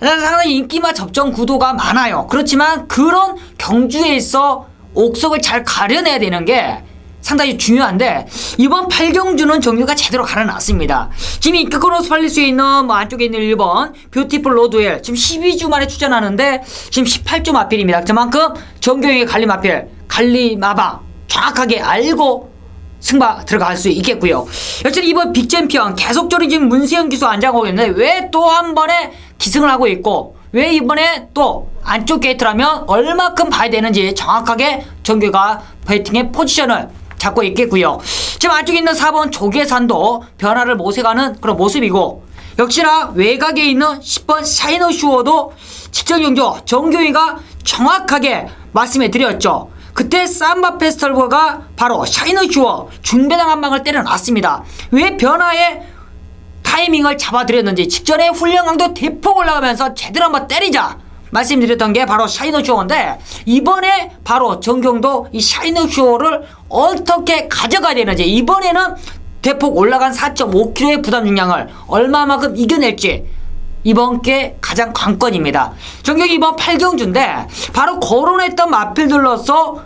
상당히 인기마 접종 구도가 많아요. 그렇지만 그런 경주에 있어 옥석을 잘 가려내야 되는 게 상당히 중요한데, 이번 8경주는 정규가 제대로 가려놨습니다. 지금 인기권으로 팔릴 수 있는 안쪽에 있는 1번 뷰티풀 로드웰 지금 12주 만에 출전하는데 지금 18주 마필입니다. 그만큼 정규에게 갈림 마필, 갈림 마방 정확하게 알고 승바 들어갈 수 있겠고요. 여튼 이번 빅챔피언 계속적으로 지금 문세영 기수 안장하고 있는데 왜 또 한 번에 기승을 하고 있고, 왜 이번에 또 안쪽 게이트라면 얼마큼 봐야 되는지 정확하게 정규가 베이팅의 포지션을 잡고 있겠고요. 지금 안쪽에 있는 4번 조계산도 변화를 모색하는 그런 모습이고, 역시나 외곽에 있는 10번 샤이너슈어도 직전 경주 정규희가 정확하게 말씀해 드렸죠. 그때 삼바 페스티벌가 바로 샤이너슈어 중배당 한 방을 때려놨습니다. 왜 변화의 타이밍을 잡아드렸는지, 직전에 훈련 강도 대폭 올라가면서 제대로 한번 때리자 말씀드렸던 게 바로 샤이너슈어인데, 이번에 바로 정경도 이 샤이너슈어를 어떻게 가져가야 되는지, 이번에는 대폭 올라간 4.5kg의 부담 중량을 얼마만큼 이겨낼지 이번 게 가장 관건입니다. 정경이 이번 8경주인데 바로 거론했던 마필들로서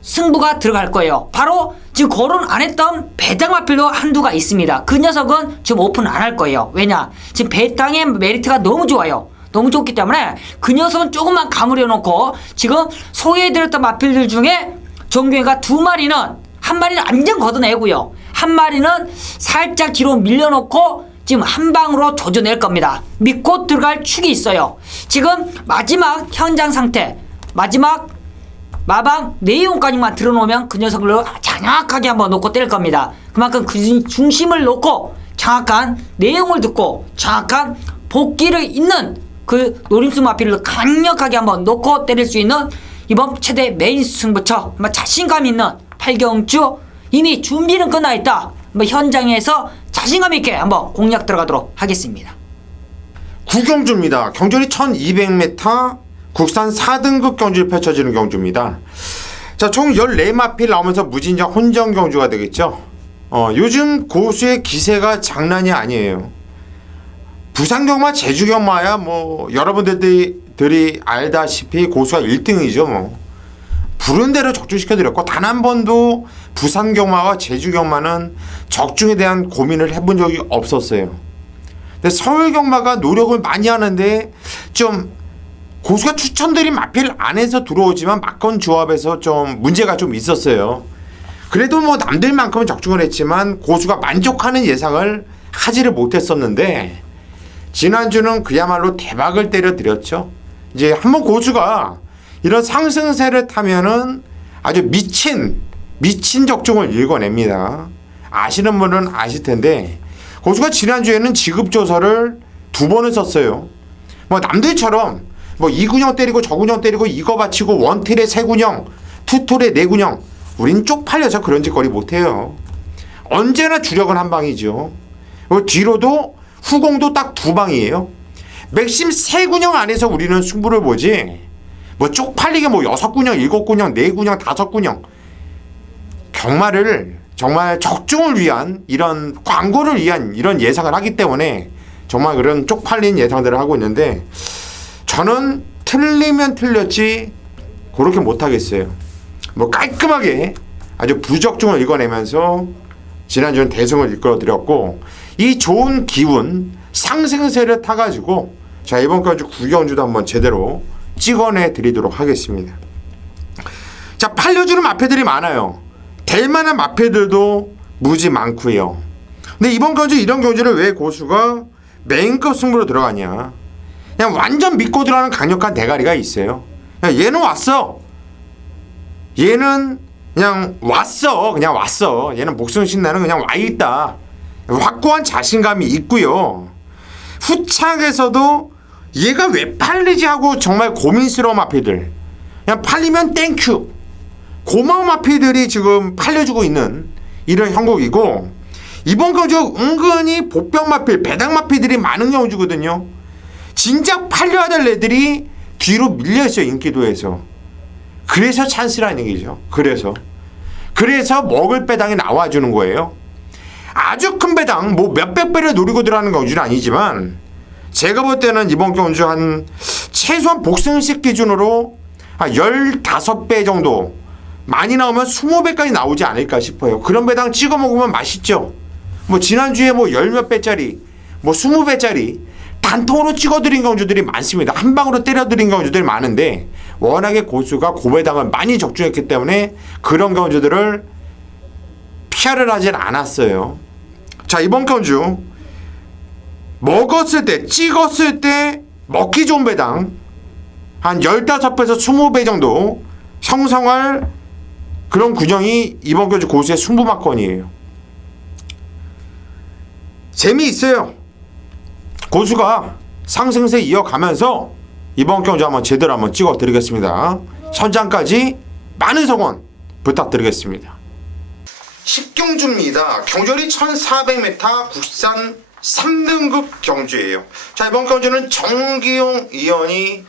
승부가 들어갈 거예요. 바로 지금 거론 안 했던 배당 마필도 한두가 있습니다. 그 녀석은 지금 오픈 안 할 거예요. 왜냐? 지금 배당의 메리트가 너무 좋아요. 너무 좋기 때문에 그 녀석은 조금만 가무려 놓고, 지금 소개해드렸던 마필들 중에 정규가 2마리는, 한 마리는 완전 걷어내고요, 한 마리는 살짝 뒤로 밀려놓고 지금 한 방으로 조져낼 겁니다. 믿고 들어갈 축이 있어요. 지금 마지막 현장 상태, 마지막 마방 내용까지만 들어놓으면 그 녀석을 정확하게 한번 놓고 때릴 겁니다. 그만큼 그 중심을 놓고 정확한 내용을 듣고 정확한 복귀를 있는 그 노림수 마필을 강력하게 한번 놓고 때릴 수 있는 이번 최대 메인 승부처, 자신감 있는 8경주 이미 준비는 끝나 있다. 현장에서 자신감 있게 한번 공략 들어가도록 하겠습니다. 9경주입니다. 경주리 1200m 국산 4등급 경주를 펼쳐지는 경주입니다. 자, 총 14마필 나오면서 무진장 혼전 경주가 되겠죠. 요즘 고수의 기세가 장난이 아니에요. 부산경마, 제주경마야 뭐 여러분들이 알다시피 고수가 1등이죠. 뭐 부른 대로 적중시켜드렸고, 단 한 번도 부산경마와 제주경마는 적중에 대한 고민을 해본 적이 없었어요. 근데 서울경마가 노력을 많이 하는데 좀 고수가 추천드린 마필 안에서 들어오지만 막건 조합에서 좀 문제가 좀 있었어요. 그래도 뭐 남들만큼은 적중을 했지만 고수가 만족하는 예상을 하지를 못했었는데, 지난주는 그야말로 대박을 때려드렸죠. 이제 한번 고수가 이런 상승세를 타면은 아주 미친 적중을 읽어냅니다. 아시는 분은 아실 텐데, 고수가 지난주에는 지급조서를 2번을 썼어요. 뭐 남들처럼 뭐 2군형 때리고 저군형 때리고 이거 바치고 원틀에 3군형, 투톨에 4군형, 우린 쪽팔려서 그런 짓거리 못해요. 언제나 주력은 한 방이죠. 뒤로도 후공도 딱 두 방이에요. 맥심 3군형 안에서 우리는 승부를 보지 뭐 쪽팔리게 뭐 6군형, 7군형, 4군형, 5군형 경마를 정말 적중을 위한 이런 광고를 위한 이런 예상을 하기 때문에 정말 그런 쪽팔린 예상들을 하고 있는데 저는 틀리면 틀렸지 그렇게 못하겠어요. 뭐 깔끔하게 아주 부적중을 읽어내면서 지난주는 대승을 이끌어드렸고 이 좋은 기운 상승세를 타가지고 자 이번 주 구경주도 한번 제대로 찍어내 드리도록 하겠습니다. 자 팔려주는 마패들이 많아요. 될 만한 마패들도 무지 많고요. 근데 이번 경주 이런 경주를 왜 고수가 메인급 승부로 들어가냐. 그냥 완전 믿고 들어가는 강력한 대가리가 있어요. 얘는 왔어. 얘는 그냥 왔어. 그냥 왔어. 얘는 목숨 신나는 그냥 와있다. 확고한 자신감이 있고요. 후창에서도 얘가 왜 팔리지 하고 정말 고민스러운 마패들 그냥 팔리면 땡큐 고마운 마패들이 지금 팔려주고 있는 이런 형국이고 이번 경주 은근히 복병 마패 배당 마패들이 많은 경주거든요. 진작 팔려야 될 애들이 뒤로 밀려있어요. 인기도에서. 그래서 찬스라는 얘기죠. 그래서 먹을 배당이 나와주는 거예요. 아주 큰 배당 뭐 몇백 배를 노리고 들어가는 경주는 아니지만 제가 볼 때는 이번 경주 한 최소한 복승식 기준으로 한 15배 정도 많이 나오면 20배까지 나오지 않을까 싶어요. 그런 배당 찍어 먹으면 맛있죠. 뭐 지난주에 뭐 10몇 배짜리 뭐 20배짜리 단통으로 찍어드린 경주들이 많습니다. 한 방으로 때려드린 경주들이 많은데 워낙에 고수가 고배당을 많이 적중했기 때문에 그런 경주들을 피하를 하진 않았어요. 자 이번 경주 먹었을 때 찍었을 때 먹기 좋은 배당 한 15배에서 20배 정도 형성할 그런 균형이 이번 경주 고수의 승부마건이에요. 재미있어요. 고수가 상승세 이어가면서 이번 경주 한번 제대로 한번 찍어 드리겠습니다. 현장까지 많은 성원 부탁드리겠습니다. 10경주입니다. 경주리 1400m 국산 3등급 경주예요. 자 이번 경주는 정기용 위원이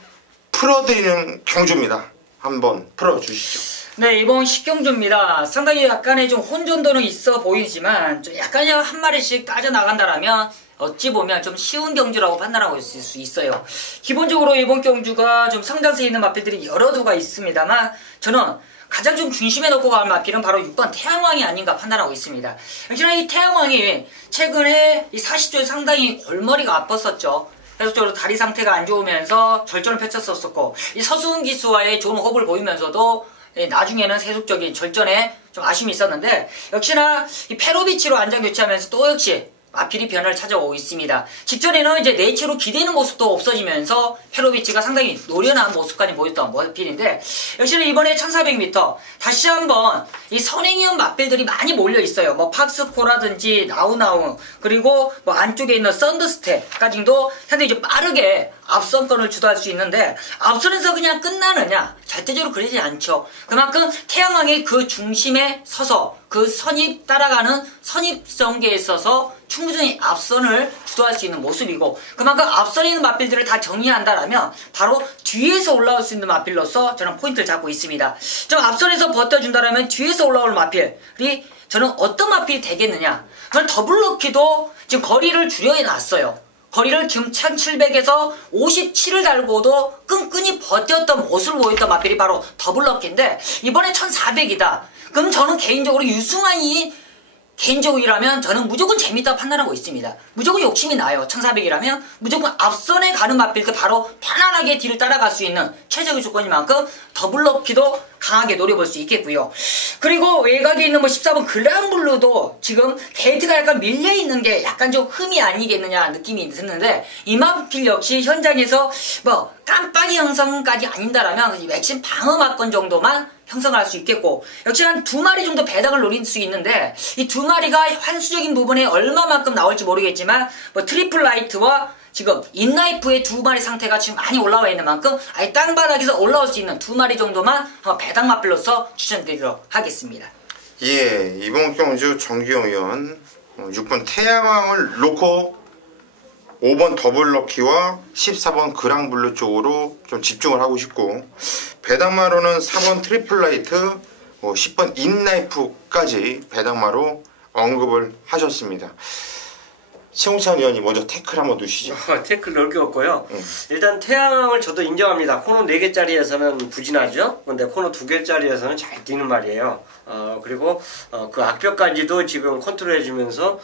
풀어드리는 경주입니다. 한번 풀어주시죠. 네, 이번 10경주입니다. 상당히 약간의 좀 혼돈도는 있어 보이지만 좀 약간 한 마리씩 따져나간다라면 어찌 보면 좀 쉬운 경주라고 판단하고 있을 수 있어요. 기본적으로 이번 경주가 좀 상장세에 있는 마필들이 여러 두가 있습니다만 저는 가장 좀 중심에 놓고 갈 마필은 바로 6번 태양왕이 아닌가 판단하고 있습니다. 역시나 이 태양왕이 최근에 이 40조에 상당히 골머리가 아팠었죠. 계속적으로 다리 상태가 안 좋으면서 절전을 펼쳤었고 이 서수은 기수와의 좋은 호흡을 보이면서도 나중에는 세속적인 절전에 좀 아쉬움이 있었는데 역시나 이 페로비치로 안장 교체하면서 또 역시 마필이 변화를 찾아오고 있습니다. 직전에는 이제 네이체로 기대는 모습도 없어지면서 페로비치가 상당히 노련한 모습까지 보였던 마필인데 역시나 이번에 1400m 다시 한번 이 선행이형 마필들이 많이 몰려 있어요. 뭐 팍스코라든지 나우나우 그리고 뭐 안쪽에 있는 썬더스텝까지도 상당히 좀 빠르게 앞선권을 주도할 수 있는데 앞선에서 그냥 끝나느냐 절대적으로 그러지 않죠. 그만큼 태양왕이 그 중심에 서서 그 선입 따라가는 선입전개에 있어서 충분히 앞선을 주도할 수 있는 모습이고 그만큼 앞선에 있는 마필들을 다 정리한다라면 바로 뒤에서 올라올 수 있는 마필로서 저는 포인트를 잡고 있습니다. 좀 앞선에서 버텨준다라면 뒤에서 올라올 마필이 저는 어떤 마필이 되겠느냐. 그건 더블럭키도 지금 거리를 줄여놨어요. 거리를 지금 1700에서 57을 달고도 끈끈이 버텼던 모습을 보였던 마필이 바로 더블럭키인데 이번에 1400이다. 그럼 저는 개인적으로 유승환이 개인적이라면 저는 무조건 재밌다 판단하고 있습니다. 무조건 욕심이 나요. 1400이라면 무조건 앞선에 가는 마필 바로 편안하게 뒤를 따라갈 수 있는 최적의 조건인 만큼 더블럭키도 강하게 노려볼 수 있겠고요. 그리고 외곽에 있는 뭐 14번 글랑블루도 지금 게이트가 약간 밀려있는 게 약간 좀 흠이 아니겠느냐 느낌이 드는데 이 마필 역시 현장에서 뭐 깜빡이 형성까지 아닌다라면 맥심 방어 막건 정도만 형성할 수 있겠고 역시 한 2마리 정도 배당을 노릴 수 있는데 이 2마리가 환수적인 부분에 얼마만큼 나올지 모르겠지만 뭐 트리플 라이트와 지금 인라이프의 두 마리 상태가 지금 많이 올라와 있는 만큼 아예 땅바닥에서 올라올 수 있는 두 마리 정도만 한번 배당 맛별로서 추천드리도록 하겠습니다. 예, 이번 경주 정기용 의원 6번 태양왕을 놓고 5번 더블럭키와 14번 그랑블루 쪽으로 좀 집중을 하고 싶고, 배당마로는 4번 트리플라이트, 10번 인라이프까지 배당마로 언급을 하셨습니다. 최홍찬 의원이 먼저 태클 한번 두시죠. 태클 넣을 게 없고요. 일단 태양을 저도 인정합니다. 코너 4개짜리에서는 부진하죠. 근데 코너 2개짜리에서는 잘 뛰는 말이에요. 그리고 그 악벽까지도 지금 컨트롤해주면서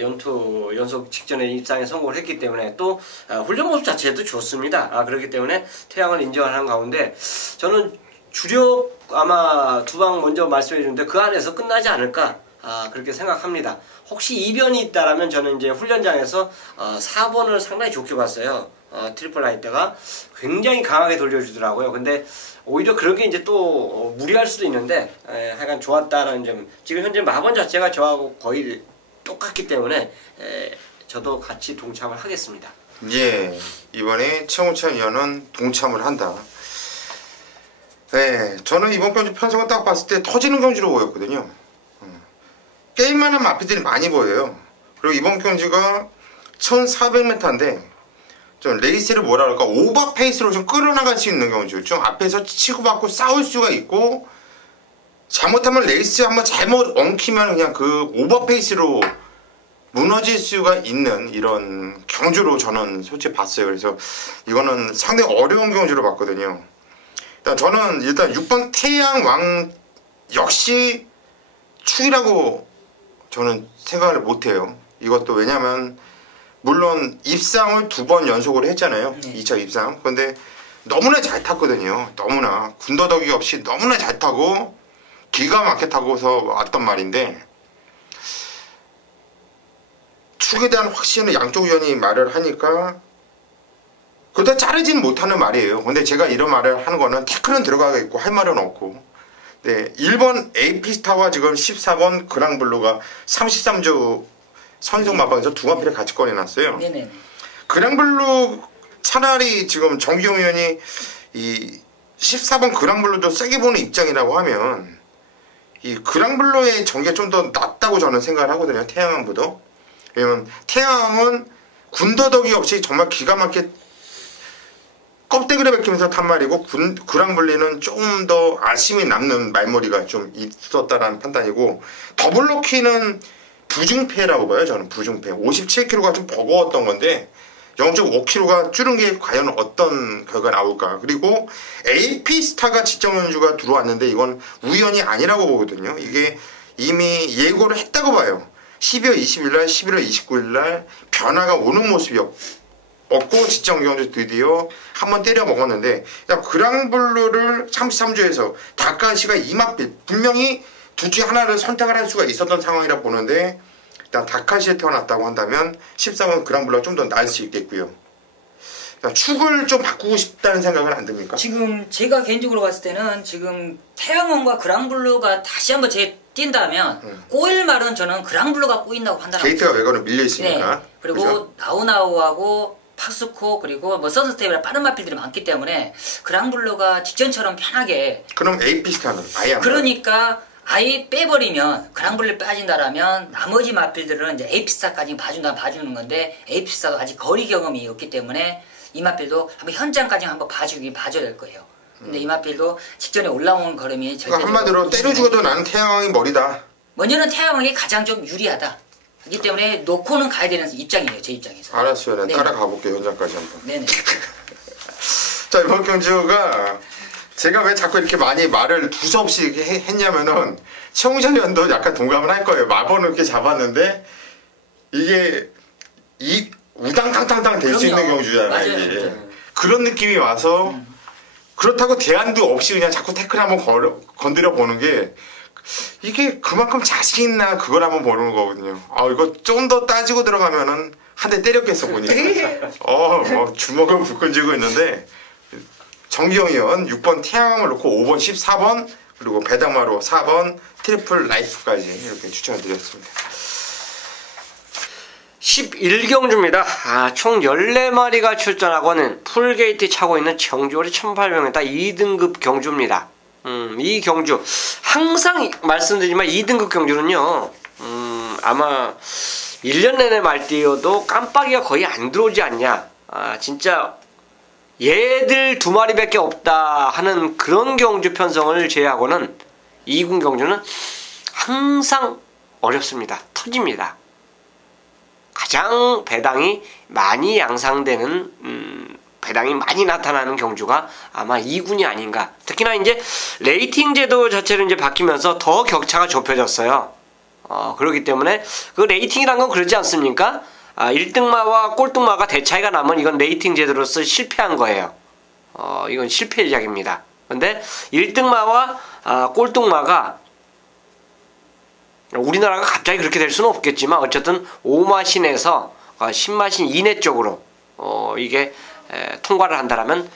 연속 직전에 입상에 성공을 했기 때문에 또 훈련 모습 자체도 좋습니다. 그렇기 때문에 태양을 인정하는 가운데 저는 주력 아마 두 방 먼저 말씀해 주는데 그 안에서 끝나지 않을까 그렇게 생각합니다. 혹시 이변이 있다라면 저는 이제 훈련장에서 4번을 상당히 좋게 봤어요. 트리플라이트가 굉장히 강하게 돌려주더라고요. 근데 오히려 그런 게 이제 또 무리할 수도 있는데 하여간 좋았다는 점. 지금 현재 마번 자체가 저하고 거의 똑같기 때문에 저도 같이 동참을 하겠습니다. 예, 이번에 최홍찬 의원은 동참을 한다. 네, 저는 이번 경주 편성을 딱 봤을 때 터지는 경주로 보였거든요. 게임만한 마피들이 많이 보여요. 그리고 이번 경주가 1400m인데 좀 레이스를 뭐라 그럴까 오버 페이스로 좀 끌어나갈 수 있는 경주, 좀 앞에서 치고받고 싸울 수가 있고, 잘못하면 레이스 한번 잘못 엉키면 그냥 그 오버 페이스로 무너질 수가 있는 이런 경주로 저는 솔직히 봤어요. 그래서 이거는 상당히 어려운 경주로 봤거든요. 저는 일단 6번 태양왕 역시 축이라고 저는 생각을 못해요. 이것도 왜냐면 물론 입상을 2번 연속으로 했잖아요. 2차 입상. 그런데 너무나 잘 탔거든요. 너무나 군더더기 없이 너무나 잘 타고 기가 막히게 타고서 왔단 말인데, 축에 대한 확신을 양쪽 의원이 말을 하니까 그렇다 자르지는 못하는 말이에요. 근데 제가 이런 말을 하는 거는 태클은 들어가겠고 할 말은 없고, 네, 1번 에이피스타와 지금 14번 그랑블루가 33주 선성 마방에서 두 마피를 같이 꺼내놨어요. 네네. 그랑블루 차라리 지금 정기용 의원이 이 14번 그랑블루도 세게 보는 입장이라고 하면 이 그랑블루의 전개가 좀 더 낫다고 저는 생각을 하거든요. 태양왕보다. 왜냐면 태양왕은 군더더기 없이 정말 기가 막히게 껍데기를 벗기면서 탄 말이고, 그랑블리는 조금 더 아쉬움이 남는 말머리가 좀 있었다라는 판단이고, 더블럭키는 부중패라고 봐요. 저는 부중패. 57kg가 좀 버거웠던 건데 0.5kg가 줄은 게 과연 어떤 결과가 나올까. 그리고 에이피스타가 직전 연주가 들어왔는데 이건 우연이 아니라고 보거든요. 이게 이미 예고를 했다고 봐요. 12월 20일날 11월 29일날 변화가 오는 모습이었고, 직전 경주 드디어 한번 때려 먹었는데, 그랑블루를 33주에서 다카시가 이마필 분명히 둘 중에 하나를 선택을 할 수가 있었던 상황이라 보는데, 일단 다카시에 태어났다고 한다면 13번 그랑블루가 좀 더 나을 수 있겠고요. 축을 좀 바꾸고 싶다는 생각은 안 듭니까? 지금 제가 개인적으로 봤을 때는 지금 태양왕과 그랑블루가 다시 한번 뛴다면 꼬일 말은 저는 그랑블루가 꼬인다고 판단하고 있어요. 게이트가 외곽으로 밀려 있으니까. 네. 그리고 그렇죠? 나우나우하고 파스코 그리고 선스텝이나 빠른 마필들이 많기 때문에 그랑블루가 직전처럼 편하게. 그럼 에이피스타는 아예 안 그러니까 아예 빼버리면 그랑블루 빠진다라면 나머지 마필들은 이제 에이피스타까지 봐주는 건데, 에이피스타도 아직 거리 경험이 없기 때문에 이 마필도 한번 현장까지 한번 봐줘야 될 거예요. 근데 이 마필도 직전에 올라온 걸음이 그러니까 한마디로 때려 죽어도 나는 태양왕이 머리다. 먼저는 태양왕이 가장 좀 유리하다. 그렇기 때문에 놓고는 가야 되는 입장이에요. 제 입장에서. 알았어요. 내가 네. 따라가 볼게요. 현장까지 한번. 네네. 자, 이번 경주가 제가 왜 자꾸 이렇게 많이 말을 두서없이 이렇게 했냐면은 최홍찬 의원도 약간 동감을 할 거예요. 마번을 이렇게 잡았는데 이게 이 우당탕탕탕 될 수 있는 경주잖아요. 맞아요. 이게. 맞아요. 그런 느낌이 와서 그렇다고 대안도 없이 그냥 자꾸 태클 한번 건드려 보는 게, 이게 그만큼 자신 있나 그걸 한번 보는 거거든요. 이거 좀 더 따지고 들어가면은 한 대 때렸겠어 보니까. 뭐 주먹을 불끈 쥐고 있는데, 정기용 의원 6번 태양을 놓고 5번 14번 그리고 배당마로 4번 트리플 라이프까지 이렇게 추천을 드렸습니다. 11경주입니다. 총 14마리가 출전하고는 풀게이트 차고 있는 정조리 1800m 2등급 경주입니다. 이 경주 항상 말씀드리지만 2등급 경주는요 아마 1년 내내 말띠여도 깜빡이가 거의 안 들어오지 않냐. 진짜 얘들 2마리밖에 없다 하는 그런 경주 편성을 제외하고는 2군 경주는 항상 어렵습니다. 터집니다. 가장 배당이 많이 양상되는 배당이 많이 나타나는 경주가 아마 2군이 아닌가. 특히나 이제 레이팅 제도 자체를 이제 바뀌면서 더 격차가 좁혀졌어요. 그렇기 때문에 그 레이팅이란 건 그러지 않습니까? 1등마와 꼴등마가 대차이가 나면 이건 레이팅 제도로서 실패한 거예요. 이건 실패작입니다. 근데 1등마와 꼴등마가 우리나라가 갑자기 그렇게 될 수는 없겠지만 어쨌든 5마신에서 10마신 이내 쪽으로 이게 통과를 한다라면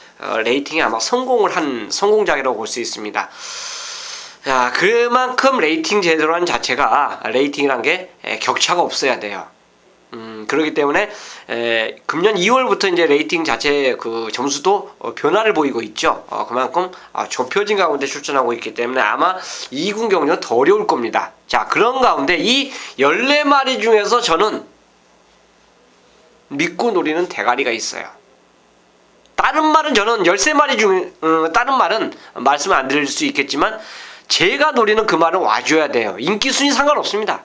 레이팅이 아마 성공을 한 성공작이라고 볼 수 있습니다. 자, 그만큼 레이팅 제도라는 자체가 레이팅이란 게 격차가 없어야 돼요. 그렇기 때문에 금년 2월부터 이제 레이팅 자체 그 점수도 변화를 보이고 있죠. 그만큼 좁혀진 가운데 출전하고 있기 때문에 아마 2군 경주는 더 어려울 겁니다. 자, 그런 가운데 이 14마리 중에서 저는 믿고 노리는 대가리가 있어요. 다른 말은 저는 13마리 중에 다른 말은 말씀을 안 드릴 수 있겠지만 제가 노리는 그 말은 와줘야 돼요. 인기 순위 상관없습니다.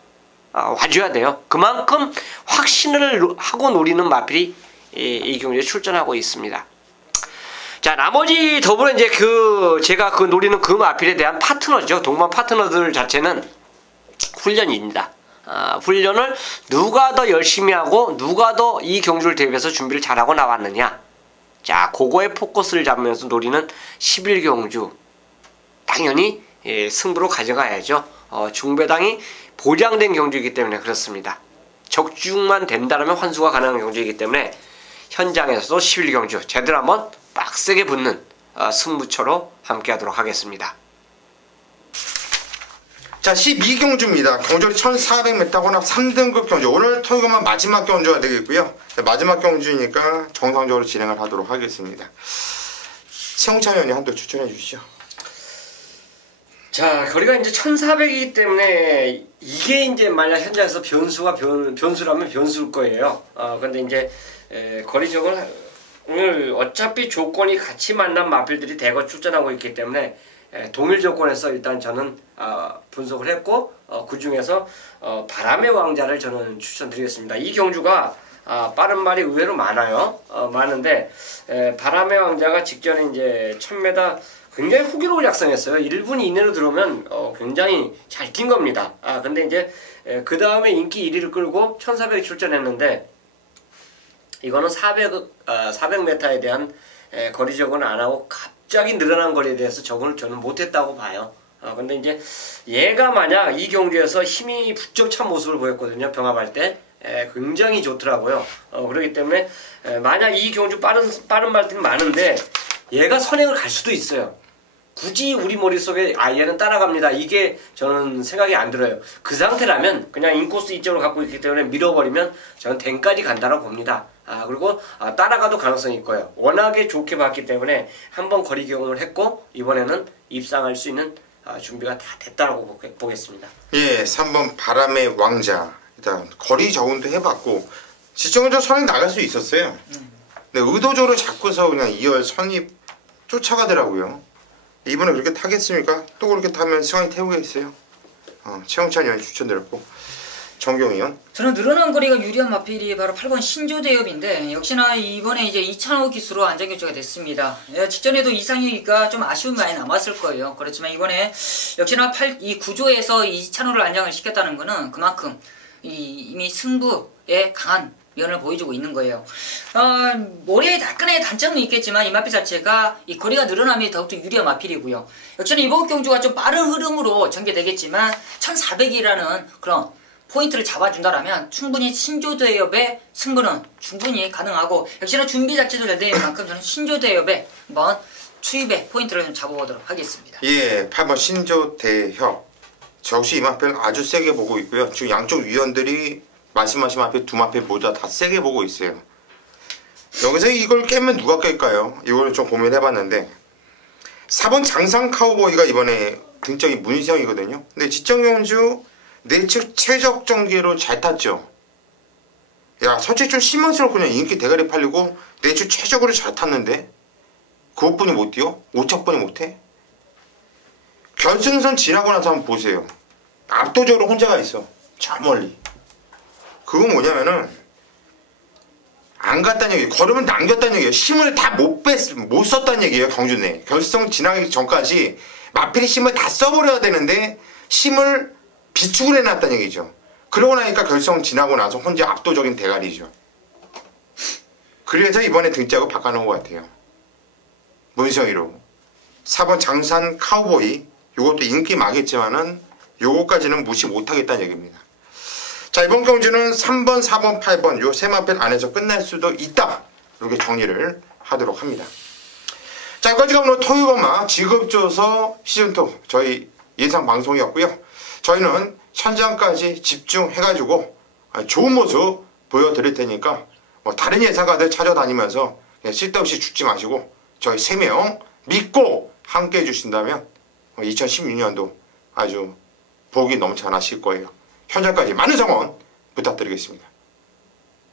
와줘야 돼요. 그만큼 확신을 하고 노리는 마필이 이 경주에 출전하고 있습니다. 자, 나머지 더불어 이제 제가 노리는 그 마필에 대한 파트너죠. 동반 파트너들 자체는 훈련입니다. 훈련을 누가 더 열심히 하고 누가 더 이 경주를 대비해서 준비를 잘하고 나왔느냐. 자, 그거에 포커스를 잡으면서 노리는 11경주. 당연히 승부로 가져가야죠. 중배당이 보장된 경주이기 때문에 그렇습니다. 적중만 된다면 환수가 가능한 경주이기 때문에 현장에서도 11경주 제대로 한번 빡세게 붙는 승부처로 함께하도록 하겠습니다. 자, 12경주입니다. 경주리 1400m 혼합 3등급 경주. 오늘 토요일만 마지막 경주가 되겠고요. 마지막 경주니까 정상적으로 진행을 하도록 하겠습니다. 최홍찬 의원님 한번 추천해 주시죠. 자, 거리가 이제 1400이기 때문에 이게 이제 만약 현장에서 변수라면 변수일 거예요. 근데 이제 거리적을 어차피 조건이 같이 만난 마필들이 대거 출전하고 있기 때문에 동일 조건에서 일단 저는 분석을 했고 그 중에서 바람의 왕자를 저는 추천드리겠습니다. 이 경주가 빠른 말이 의외로 많아요. 많은데 바람의 왕자가 직전에 이제 1000m 굉장히 후기록을 작성했어요. 1분 이내로 들어오면 굉장히 잘 뛴 겁니다. 근데 이제 그 다음에 인기 1위를 끌고 1400이 출전했는데 이거는 400m에 대한 거리 적응을 안 하고 갑자기 늘어난 거리에 대해서 적응을 저는 못했다고 봐요. 근데 이제 얘가 만약 이 경주에서 힘이 부쩍 찬 모습을 보였거든요. 병합할 때. 굉장히 좋더라고요. 그렇기 때문에 만약 이 경주 빠른 말들이 많은데 얘가 선행을 갈 수도 있어요. 굳이 우리 머릿속에 얘는 따라갑니다. 이게 저는 생각이 안 들어요. 그 상태라면 그냥 인코스 이점을 갖고 있기 때문에 밀어버리면 저는 댕까지 간다고 봅니다. 그리고 따라가도 가능성이 있고요. 워낙에 좋게 봤기 때문에 한번 거리 경험을 했고 이번에는 입상할 수 있는 준비가 다 됐다고 보겠습니다. 예, 3번 바람의 왕자. 일단 거리 적응도 해봤고 지정은 선행 나갈 수 있었어요. 근데 의도적으로 자꾸서 그냥 2열 선입 쫓아가더라고요. 이번에 그렇게 타겠습니까? 또 그렇게 타면 시간이 태우겠어요. 최영찬 의원이 추천드렸고 정경 의원. 저는 늘어난 거리가 유리한 마필이 바로 8번 신조대엽인데 역시나 이번에 이제 2,500 기수로 안전결제가 됐습니다. 직전에도 이상이니까 좀 아쉬움이 많이 남았을 거예요. 그렇지만 이번에 역시나 이 구조에서 2,500를 안장을 시켰다는 거는 그만큼 이미 승부에 강한 면을 보여주고 있는 거예요. 올해 약간의 단점은 있겠지만 이 마필 자체가 이 거리가 늘어남이 더욱더 유리한 마필이고요. 역시나 이번 경주가 좀 빠른 흐름으로 전개되겠지만 1400이라는 그런 포인트를 잡아준다라면 충분히 신조대엽의 승부는 충분히 가능하고 역시나 준비 자체도 잘 되는 만큼 저는 신조대엽에 한번 투입의 포인트를 좀 잡아보도록 하겠습니다. 예, 8번 신조대협. 저 역시 이 마필 아주 세게 보고 있고요. 지금 양쪽 위원들이 말씀하신 앞에 두 마패 모두 다 세게 보고 있어요. 여기서 이걸 깨면 누가 깰까요? 이걸 좀 고민해봤는데 4번 장상 카우보이가 이번에 등짝이 문희성이거든요. 근데 지정경주 내측 최적 전개로 잘 탔죠. 야, 솔직히 좀 실망스럽고 그냥 인기 대가리 팔리고 내측 최적으로 잘 탔는데 9번이 못 뛰어? 5척번이 못해? 결승선 지나고 나서 한번 보세요. 압도적으로 혼자가 있어. 저 멀리. 그건 뭐냐면은 안 갔다는 얘기예요. 걸음은 남겼다는 얘기예요. 힘을 다 못 썼다는 얘기예요. 경주네. 결승 지나기 전까지 마필이 힘을 다 써버려야 되는데 힘을 비축을 해놨다는 얘기죠. 그러고 나니까 결승 지나고 나서 혼자 압도적인 대가리죠. 그래서 이번에 등짝을 바꿔놓은 것 같아요. 문성희로 4번 장산 카우보이 요것도 인기 많겠지만은 요거까지는 무시 못하겠다는 얘기입니다. 자, 이번 경주는 3번, 4번, 8번 요 세 마필 안에서 끝날 수도 있다. 이렇게 정리를 하도록 합니다. 자, 여기까지가 오늘 토요일마 지급조서 시즌2 저희 예상 방송이었고요. 저희는 현장까지 집중해가지고 좋은 모습 보여드릴 테니까 뭐 다른 예상가들 찾아다니면서 쓸데없이 죽지 마시고 저희 3명 믿고 함께 해주신다면 2016년도 아주 복이 넘쳐나실 거예요. 현장까지 많은 성원 부탁드리겠습니다.